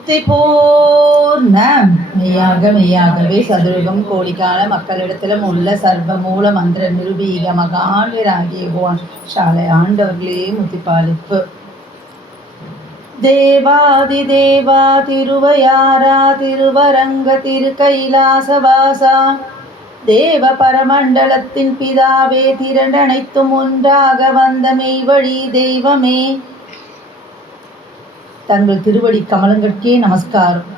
முத்தி பூர்ண மெய்யாகவே சதுரகம் கோடிக்கால மக்களிடத்திலும் உள்ள சர்வ மூல மந்திர நிருபீக மகான்கராகிய சாலை ஆண்டவர்களே முத்திப்பாலிப்பு. தேவாதி தேவா திருவையாரா திருவரங்க திருக்கைலாசவாசா தேவ பரமண்டலத்தின் பிதாவே திரண்டனைத்தும் ஒன்றாக வந்த மெய்வழி தெய்வமே தங்கள் திருவடி கமலங்கட்கே நமஸ்காரம்.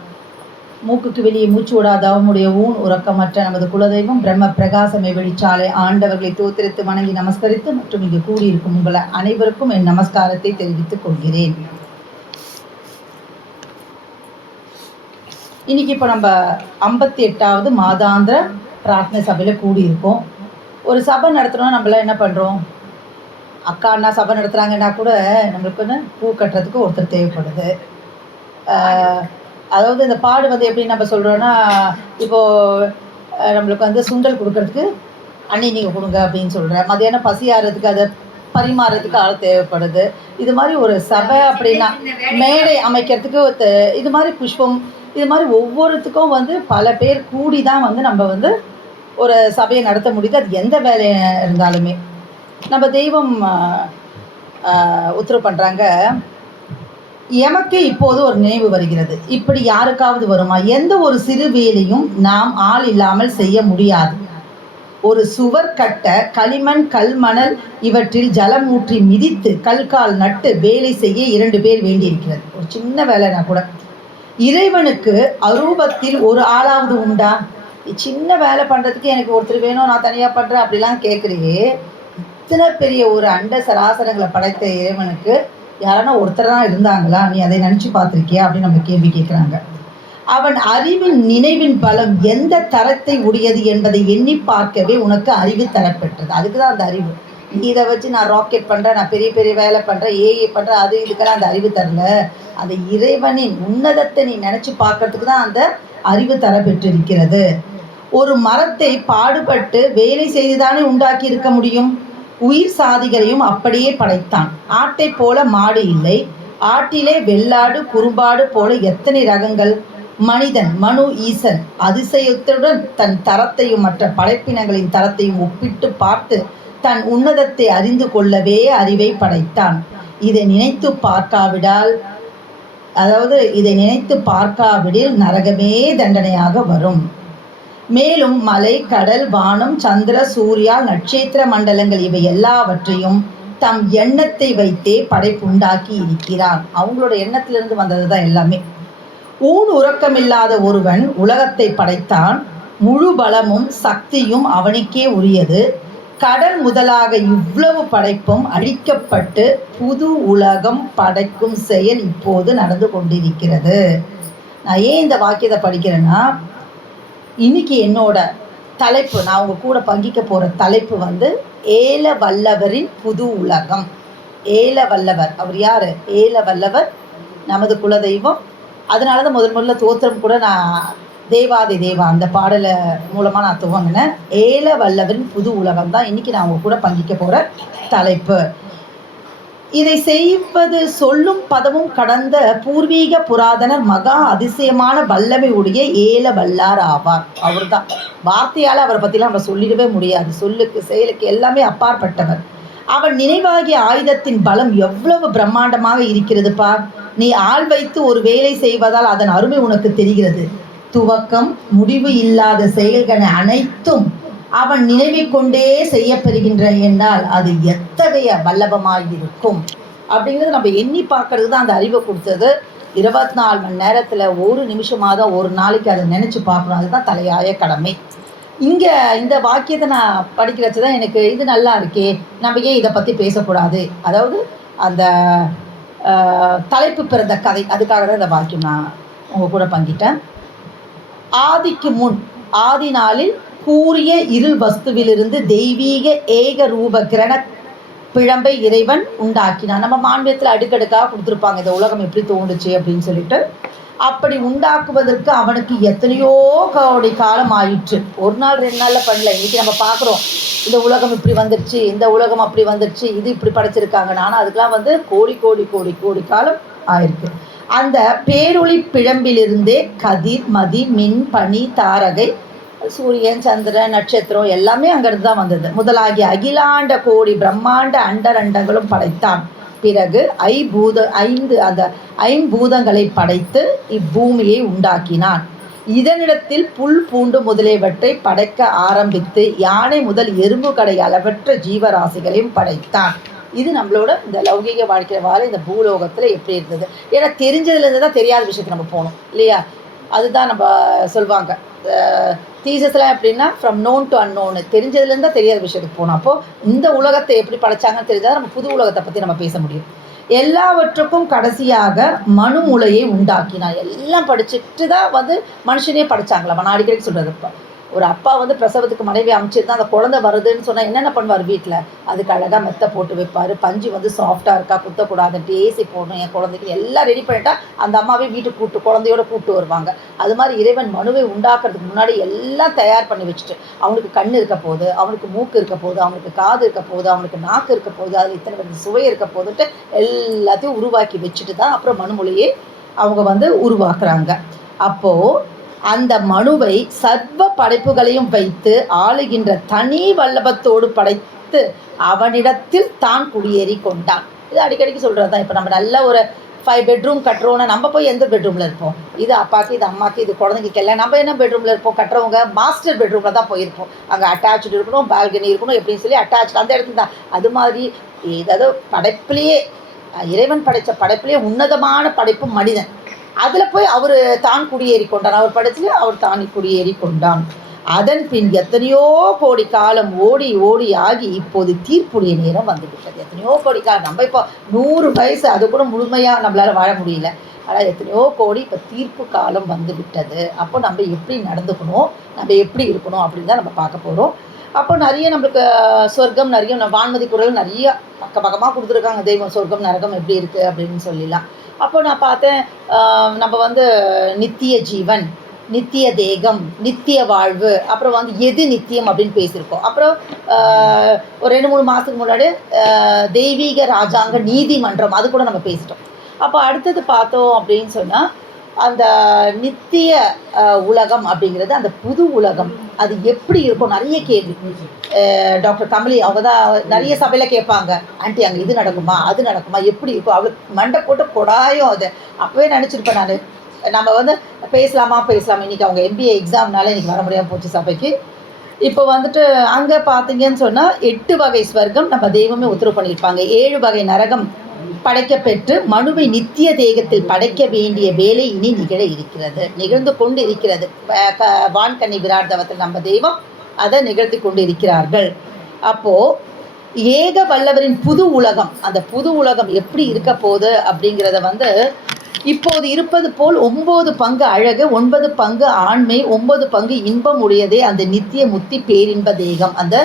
மூக்குக்கு வெளியே மூச்சு விடாத அவனுடைய ஊன் உறக்கமற்ற நமது குலதெய்வம் பிரம்ம பிரகாசமை வெளிச்சாலை ஆண்டவர்களை தோத்திரித்து வணங்கி நமஸ்கரித்து மற்றும் இங்கு கூடியிருக்கும் உங்கள் அனைவருக்கும் என் நமஸ்காரத்தை தெரிவித்துக் கொள்கிறேன். இன்னைக்கு இப்போ நம்ம 58வது மாதாந்திர பிரார்த்தனை சபையில் கூடியிருக்கோம். ஒரு சபை நடத்துகிறோம், நம்மளாம் என்ன பண்ணுறோம், அக்கா அண்ணா சபை நடத்துகிறாங்கன்னா கூட நம்மளுக்கு வந்து பூ கட்டுறதுக்கு ஒருத்தர் தேவைப்படுது. அதாவது இந்த பாடு வந்து எப்படி நம்ம சொல்கிறோன்னா, இப்போது நம்மளுக்கு வந்து சுண்டல் கொடுக்கறதுக்கு அண்ணி நீங்கள் கொடுங்க அப்படின்னு சொல்கிறேன். மதியானம் பசியாகிறதுக்கு அதை பரிமாறதுக்கு ஆள் தேவைப்படுது. இது மாதிரி ஒரு சபை அப்படின்னா மேடை அமைக்கிறதுக்கு இது மாதிரி புஷ்பம், இது மாதிரி ஒவ்வொருத்துக்கும் வந்து பல பேர் கூடி தான் வந்து நம்ம வந்து ஒரு சபையை நடத்த முடியுது. அது எந்த வேலையை இருந்தாலுமே நம்ம தெய்வம் உத்தரவு பண்ணுறாங்க. எமக்கு இப்போது ஒரு நினைவு வருகிறது, இப்படி யாருக்காவது வருமா? எந்த ஒரு சிறு வேலையும் நாம் ஆள் இல்லாமல் செய்ய முடியாது. ஒரு சுவர் கட்ட களிமண் கல்மணல் இவற்றில் ஜலம் ஊற்றி மிதித்து கல்கால் நட்டு வேலை செய்ய 2 பேர் வேண்டியிருக்கிறது. ஒரு சின்ன வேலைனா கூட. இறைவனுக்கு அரூபத்தில் ஒரு ஆளாவது உண்டா? சின்ன வேலை பண்ணுறதுக்கு எனக்கு ஒருத்தர் வேணும், நான் தனியாக பண்ணுறேன் அப்படிலாம் கேட்குறியே. இத்தனை பெரிய ஒரு அண்ட சராசரங்களை படைத்த இறைவனுக்கு யாரானா ஒருத்தராக இருந்தாங்களா? நீ அதை நினச்சி பார்த்துருக்கியா அப்படின்னு நம்ம கேள்வி கேட்குறாங்க. அவன் அறிவின் நினைவின் பலம் எந்த தரத்தை உடையது என்பதை எண்ணி பார்க்கவே உனக்கு அறிவு தரப்பெற்றது. அதுக்கு தான் அந்த அறிவு. நீ இதை வச்சு நான் ராக்கெட் பண்ணுறேன், நான் பெரிய பெரிய வேலை பண்ணுறேன், ஏஐ பண்ணுறேன், அது இதுக்கெல்லாம் அந்த அறிவு தரல. அந்த இறைவனின் உன்னதத்தை நீ நினச்சி பார்க்கறதுக்கு தான் அந்த அறிவு தரப்பெற்றிருக்கிறது. ஒரு மரத்தை பாடுபட்டு வேலை செய்துதானே உண்டாக்கி இருக்க முடியும். உயிர் சாதிகளையும் அப்படியே படைத்தான். ஆட்டை போல மாடு இல்லை, ஆட்டிலே வெள்ளாடு குறும்பாடு போல எத்தனை ரகங்கள். மனிதன் மனு ஈசன் அதிசயத்துடன் தன் தரத்தையும் மற்ற படைப்பினங்களின் தரத்தையும் ஒப்பிட்டு பார்த்து தன் உன்னதத்தை அறிந்து கொள்ளவே அறிவை படைத்தான். இதை நினைத்து பார்க்காவிடில் நரகமே தண்டனையாக வரும். மேலும் மலை கடல் வானம் சந்திர சூர்யா நட்சத்திர மண்டலங்கள் இவை எல்லாவற்றையும் தம் எண்ணத்தை வைத்தே படைப்புண்டாக்கி இருக்கிறான். அவங்களோட எண்ணத்திலிருந்து வந்தது தான் எல்லாமே. ஊன் உறக்கமில்லாத ஒருவன் உலகத்தை படைத்தான். முழு பலமும் சக்தியும் அவனுக்கே உரியது. கடல் முதலாக இவ்வளவு படைப்பும் அழிக்கப்பட்டு புது உலகம் படைக்கும் செயல் இப்போது நடந்து கொண்டிருக்கிறது. நான் ஏன் இந்த வாக்கியத்தை படிக்கிறேன்னா, இன்னைக்கு என்னோட தலைப்பு, நான் உங்க கூட பங்கிக்க போகிற தலைப்பு வந்து ஏல வல்லவரின் புது உலகம். ஏல வல்லவர் அவர் யார்? ஏல வல்லவர் நமது குலதெய்வம். அதனால தான் முதல்ல தோத்திரம் கூட நான் தேவாதி தேவா அந்த பாடலை மூலமாக நான் துவங்கினேன். ஏல வல்லவரின் புது உலகம் தான் இன்னைக்கு நான் உங்க கூட பங்கிக்க போகிற தலைப்பு. இதை செய்வது சொல்லும் பதமும் கடந்த பூர்வீக புராதனர் மகா அதிசயமான வல்லமை உடைய ஏல வல்லார் ஆவார். அவர் தான். வார்த்தையால் அவரை பற்றிலாம் நம்ம சொல்லிடவே முடியாது. சொல்லுக்கு செயலுக்கு எல்லாமே அப்பாற்பட்டவர். அவன் நினைவாகிய ஆயுதத்தின் பலம் எவ்வளவு பிரம்மாண்டமாக இருக்கிறது பார். நீ ஆள் வைத்து ஒரு வேலை செய்வதால் அதன் அருமை உனக்கு தெரிகிறது. துவக்கம் முடிவு இல்லாத செயல்கள் அனைத்தும் அவன் நினைவை கொண்டே செய்யப்பெறுகின்ற என்றால் அது எத்தகைய வல்லபமாயிருக்கும் அப்படிங்கிறது நம்ம எண்ணி பார்க்கறது தான் அந்த அறிவை கொடுத்தது. 24 மணி நேரத்தில் ஒரு நிமிஷமாக ஒரு நாளைக்கு அதை நினச்சி பார்க்கணும். அதுதான் தலையாய கடமை. இங்கே இந்த வாக்கியத்தை நான் படிக்கிறச்சு தான் எனக்கு இது நல்லா இருக்கே, நம்ம ஏன் இதை பற்றி பேசக்கூடாது, அதாவது அந்த தலைப்பு பிறந்த கதை, அதுக்காக தான் இந்த வாக்கியம் நான் உங்கள் கூட பங்கிட்டேன். ஆதிக்கு முன் ஆதி நாளில் கூறிய இருள் வஸ்துவிலிருந்து தெய்வீக ஏக ரூப கிரண பிழம்பை இறைவன் உண்டாக்கினான். நம்ம மாண்பியத்தில் அடுக்கடுக்காக கொடுத்துருப்பாங்க இந்த உலகம் எப்படி தோன்றுச்சு அப்படின்னு சொல்லிட்டு. அப்படி உண்டாக்குவதற்கு அவனுக்கு எத்தனையோ கோடி காலம் ஆயிற்று. ஒரு நாள் 2 நாளில் பண்ணல. இன்றைக்கி நம்ம பார்க்குறோம் இந்த உலகம் இப்படி வந்துடுச்சு, இந்த உலகம் அப்படி வந்துடுச்சு, இது இப்படி படைச்சிருக்காங்க. ஆனால் அதுக்கெலாம் வந்து கோடி கோடி கோடி கோடி காலம் ஆயிருக்கு. அந்த பேரொளி பிழம்பிலிருந்தே கதிர் மதி மின் பனி தாரகை சூரியன் சந்திரன் நட்சத்திரம் எல்லாமே அங்கிருந்து தான் வந்தது. முதலாகிய அகிலாண்ட கோடி பிரம்மாண்ட அண்டரண்டங்களும் படைத்தான். பிறகு அந்த ஐம்பூதங்களை படைத்து இப்பூமியை உண்டாக்கினான். இதனிடத்தில் புல் பூண்டு முதலியவற்றை படைக்க ஆரம்பித்து யானை முதல் எறும்பு கடை அளவற்ற ஜீவராசிகளையும் படைத்தான். இது நம்மளோட இந்த லௌகிக வாழ்க்கை வாழ இந்த பூலோகத்தில் எப்படி இருந்தது. ஏன்னா தெரிஞ்சதுலேருந்து தான் தெரியாத விஷயத்துக்கு நம்ம போகணும் இல்லையா. அதுதான் நம்ம சொல்லுவாங்க தீசஸ்லாம் எப்படின்னா ஃப்ரம் நோன் டு அன்னோன்னு, தெரிஞ்சதுலேருந்து தான் தெரியாத விஷயத்துக்கு போகணும். அப்போது இந்த உலகத்தை எப்படி படைச்சாங்கன்னு தெரிஞ்சால் நம்ம புது உலகத்தை பற்றி நம்ம பேச முடியும். எல்லாவற்றுக்கும் கடைசியாக மனுமுலையை உண்டாக்கினான். எல்லாம் படிச்சுட்டு தான் மனுஷனே படைச்சாங்களா. நான் அடிக்கடி சொல்கிறது, இப்போ ஒரு அப்பா பிரசவத்துக்கு மனைவி அமைச்சிருந்தா அந்த குழந்தை வருதுன்னு சொன்னால் என்னென்ன பண்ணுவார் வீட்டில், அதுக்கு அழகாக மெத்தை போட்டு வைப்பார். பஞ்சு சாஃப்டாக இருக்கா, குத்தக்கூடாதுன்ட்டு ஏசி போடணும் என் குழந்தைக்கு எல்லாம் ரெடி பண்ணிட்டா அந்த அம்மாவே வீட்டுக்கு குழந்தையோட கூப்பிட்டு வருவாங்க. அது மாதிரி இறைவன் மனுவை உண்டாக்குறதுக்கு முன்னாடி எல்லாம் தயார் பண்ணி வச்சுட்டு, அவனுக்கு கண் இருக்க போகுது, அவனுக்கு மூக்கு இருக்க போகுது, அவனுக்கு காது இருக்க போகுது, அவனுக்கு நாக்கு இருக்க போகுது, அது இத்தனை சுவை இருக்க போகுதுன்ட்டு எல்லாத்தையும் உருவாக்கி வச்சுட்டு தான் அப்புறம் மனுமொழியை அவங்க உருவாக்குறாங்க. அப்போது அந்த மனுவை சர்வ படைப்புகளையும் வைத்து ஆளுகின்ற தனி வல்லபத்தோடு படைத்து அவனிடத்தில் தான் குடியேறி கொண்டான். இது அடிக்கடிக்கு சொல்கிறது தான். இப்போ நம்ம நல்ல ஒரு 5 பெட்ரூம் கட்டுறோன்னா நம்ம போய் எந்த பெட்ரூமில் இருப்போம்? இது அப்பாவுக்கு, இது அம்மாவுக்கு, இது குழந்தைக்கு எல்லாம் நம்ம என்ன பெட்ரூமில் இருப்போம்? கட்டுறவங்க மாஸ்டர் பெட்ரூமில் தான் போயிருப்போம். அங்கே அட்டாச்சு இருக்கணும், பால்கனி இருக்கணும், எப்படின்னு சொல்லி அட்டாச் அந்த இடத்துல தான். அது மாதிரி ஏதாவது படைப்புலேயே இறைவன் படைத்த படைப்புலேயே உன்னதமான படைப்பு மனிதன். அதில் போய் அவர் தான் குடியேறி கொண்டான். அவர் படைச்சு அவர் தான் குடியேறி கொண்டான். அதன் பின் எத்தனையோ கோடி காலம் ஓடி ஓடி ஆகி இப்போது தீர்ப்புடைய நேரம் வந்துவிட்டது. எத்தனையோ கோடி காலம், நம்ம இப்போ 100 வயசு அது கூட முழுமையாக நம்மளால் வாழ முடியல. ஆனால் எத்தனையோ கோடி இப்போ தீர்ப்பு காலம் வந்து விட்டது. அப்போ நம்ம எப்படி நடந்துக்கணும், நம்ம எப்படி இருக்கணும் அப்படின்னு தான் நம்ம பார்க்க போகிறோம். அப்போ நிறைய நம்மளுக்கு சொர்க்கம், நிறைய வான்மதி குரல் நிறைய பக்கமாக கொடுத்துருக்காங்க. தெய்வம் சொர்க்கம் நரகம் எப்படி இருக்குது அப்படின்னு சொல்லிடலாம். அப்போ நான் பார்த்தேன், நம்ம நித்திய ஜீவன், நித்திய தேகம், நித்திய வாழ்வு, அப்புறம் எது நித்தியம் அப்படின்னு பேசியிருக்கோம். அப்புறம் ஒரு 2-3 மாதத்துக்கு முன்னாடி தெய்வீக ராஜாங்க நீதிமன்றம் அது கூட நம்ம பேசிட்டோம். அப்போ அடுத்தது பார்த்தோம் அப்படின்னு சொன்னால் அந்த நித்திய உலகம் அப்படிங்கிறது, அந்த புது உலகம் அது எப்படி இருக்கும். நிறைய கேள்வி டாக்டர் கமலி அவங்க தான் நிறைய சபையில் கேட்பாங்க, ஆண்டி அங்கே இது நடக்குமா, அது நடக்குமா, எப்படி இருக்கும். அவளுக்கு மண்டை போட்டு கொடாயும். அது அப்போவே நினச்சிருப்பேன் நான், நம்ம பேசலாமா இன்றைக்கி அவங்க MBA எக்ஸாம்னால இன்றைக்கி வர முடியாமல் போச்சு சபைக்கு. இப்போ அங்கே பார்த்தீங்கன்னு சொன்னால் 8 வகை ஸ்வர்க்கம் நம்ம தெய்வமே உத்தரவு பண்ணியிருப்பாங்க. 7 வகை நரகம் படைக்கப்பெற்று மனுவை நித்திய தேகத்தில் படைக்க வேண்டிய வேலை இனி நிகழ்ந்து கொண்டு இருக்கிறது. வான்கண்ணி விராட்தவத்தில் நம்ம தெய்வம் அதை நிகழ்த்தி கொண்டு இருக்கிறார்கள். அப்போது ஏக வல்லவரின் புது உலகம், அந்த புது உலகம் எப்படி இருக்க போகுது அப்படிங்கிறத இப்போது இருப்பது போல் 9 பங்கு அழகு, 9 பங்கு ஆண்மை, 9 பங்கு இன்பம் உடையதே அந்த நித்திய முத்தி பேரின்ப தேகம். அந்த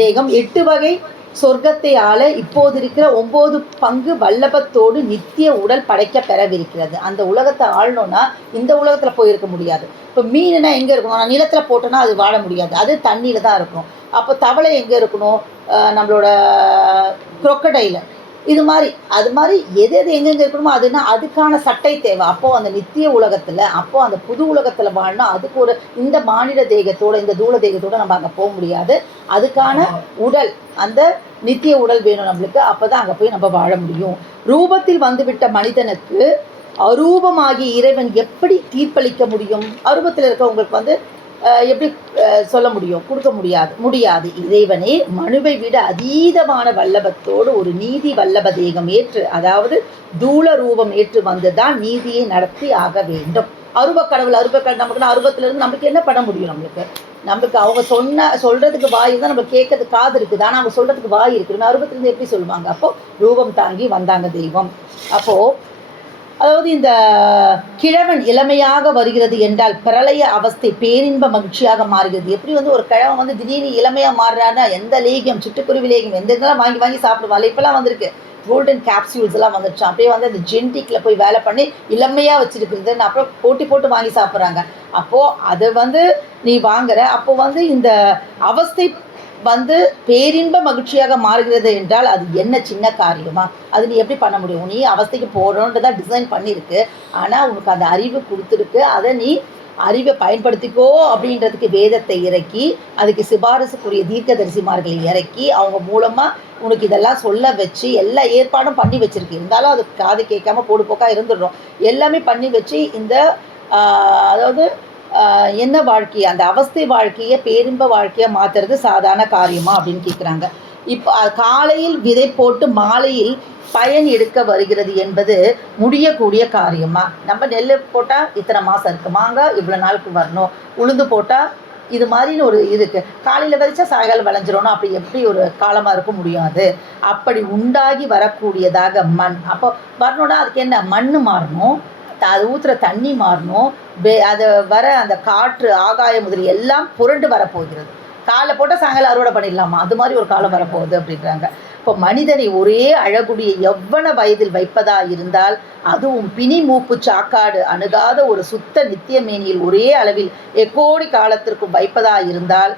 தேகம் 8 வகை சொர்க்கத்தை ஆள இப்போது இருக்கிற 9 பங்கு வல்லபத்தோடு நித்திய உடல் படைக்க பெறவிருக்கிறது. அந்த உலகத்தை ஆளணும்னா இந்த உலகத்தில் போயிருக்க முடியாது. இப்போ மீனுனா எங்கே இருக்கணும்? நிலத்தில் போட்டோன்னா அது வாழ முடியாது, அது தண்ணியில் தான் இருக்கணும். அப்போ தவளை எங்கே இருக்கணும்? நம்மளோட குரொக்கடையில். இது மாதிரி அது மாதிரி எது எங்கெங்கே இருக்கணுமோ அதுனா அதுக்கான சட்டை தேவை. அப்போது அந்த நித்திய உலகத்தில், அப்போது அந்த புது உலகத்தில் வாழணும். அதுக்கு ஒரு இந்த மானிட தேகத்தோடு, இந்த தூள தேகத்தோடு நம்ம அங்கே போக முடியாது. அதுக்கான உடல், அந்த நித்திய உடல் வேணும் நம்மளுக்கு. அப்போ தான் அங்கே போய் நம்ம வாழ முடியும். ரூபத்தில் வந்துவிட்ட மனிதனுக்கு அரூபமாகிய இறைவன் எப்படி தீர்ப்பளிக்க முடியும்? அரூபத்தில் இருக்கவங்களுக்கு எப்படி சொல்ல முடியும்? கொடுக்க முடியாது. இறைவனே மனுவை விட அதீதமான வல்லபத்தோடு ஒரு நீதி வல்லப தேகம் ஏற்று, அதாவது தூள ரூபம் ஏற்று வந்துதான் நீதியை நடத்தி ஆக வேண்டும். அருபக்கடவுள் நமக்குன்னா அருபத்திலிருந்து நம்மளுக்கு என்ன பண்ண முடியும்? நம்மளுக்கு அவங்க சொல்கிறதுக்கு வாய் தான், நம்ம கேட்கறதுக்கு காது இருக்குது, ஆனால் அவங்க சொல்கிறதுக்கு வாய் இருக்குது. அருபத்திலேருந்து எப்படி சொல்லுவாங்க? அப்போது ரூபம் தாங்கி வந்தாங்க தெய்வம். அப்போது அதாவது இந்த கிழவன் இளமையாக வருகிறது என்றால் பிரளய அவஸ்தை பேரின்ப மகிழ்ச்சியாக மாறுகிறது. எப்படி ஒரு கிழவன் திடீர்னு இளமையாக மாறுறான்னா, எந்த லேகியம், சிட்டுக்குருவி லேகியம் எந்த இதெல்லாம் வாங்கி சாப்பிடுவாள். இப்போலாம் வந்திருக்கு கோல்டன் கேப்சியூல்ஸ் எல்லாம் வந்துடுச்சு. அப்படியே வந்து அந்த ஜெனடிக்கில் போய் வேலை பண்ணி இளமையாக வச்சுருக்குறதுன்னு அப்புறம் போட்டி போட்டு வாங்கி சாப்பிட்றாங்க. அப்போது அது வந்து நீ வாங்குற, அப்போ வந்து இந்த அவஸ்தை வந்து பேரின்ப மகிழ்ச்சியாக மாறுகிறது என்றால் அது என்ன சின்ன காரியமா? அது நீ எப்படி பண்ண முடியும்? நீ அவஸ்தைக்கு போகிறோன்ட்டு தான் டிசைன் பண்ணியிருக்கு. ஆனால் உனக்கு அந்த அறிவு கொடுத்துருக்கு. அதை நீ அறிவை பயன்படுத்திக்கோ அப்படின்றதுக்கு வேதத்தை இறக்கி, அதுக்கு சிபாரிசுக்குரிய தீர்க்கதரிசிமார்களை இறக்கி, அவங்க மூலமாக உனக்கு இதெல்லாம் சொல்ல வச்சு எல்லா ஏற்பாடும் பண்ணி வச்சுருக்கு. இருந்தாலும் அது காது கேட்காம போடுபோக்காக இருந்துடுறோம். எல்லாமே பண்ணி வச்சு இந்த அதாவது என்ன வாழ்க்கையை, அந்த அவஸ்தை வாழ்க்கையை பேரின்ப வாழ்க்கையாக மாற்றுறது சாதாரண காரியமா அப்படின்னு கேட்குறாங்க. இப்போ காலையில் விதை போட்டு மாலையில் பயன் எடுக்க வருகிறது என்பது முடியக்கூடிய காரியமா? நம்ம நெல் போட்டால் இத்தனை மாதம் இருக்குது, மாங்காய் இவ்வளோ நாளுக்கு வரணும், உளுந்து போட்டால் இது மாதிரின்னு ஒரு இருக்குது, காலையில் விதைச்சா சாயங்காலம் விளைஞ்சிடணும், அப்படி எப்படி ஒரு காலமாக இருக்க முடியாது. அப்படி உண்டாகி வரக்கூடியதாக மண். அப்போ வரணுன்னா அதுக்கு என்ன, மண் மாறணும், அது ஊற்றுற தண்ணி மாறணும், அது வர அந்த காற்று ஆகாயம் முதல் எல்லாம் புரண்டு வரப்போகிறது. காலை போட்டால் சாயங்காலம் அறுவடை பண்ணிடலாமா? அது மாதிரி ஒரு காலம் வரப்போகுது அப்படின்றாங்க. இப்போ மனிதனை ஒரே அழகுடைய எவ்வன வயதில் வைப்பதா இருந்தால், அதுவும் பிணி மூப்பு சாக்காடு அணுகாத ஒரு சுத்த நித்திய மேனியில் ஒரே அளவில் எக்கோடி காலத்திற்கும் வைப்பதா இருந்தால்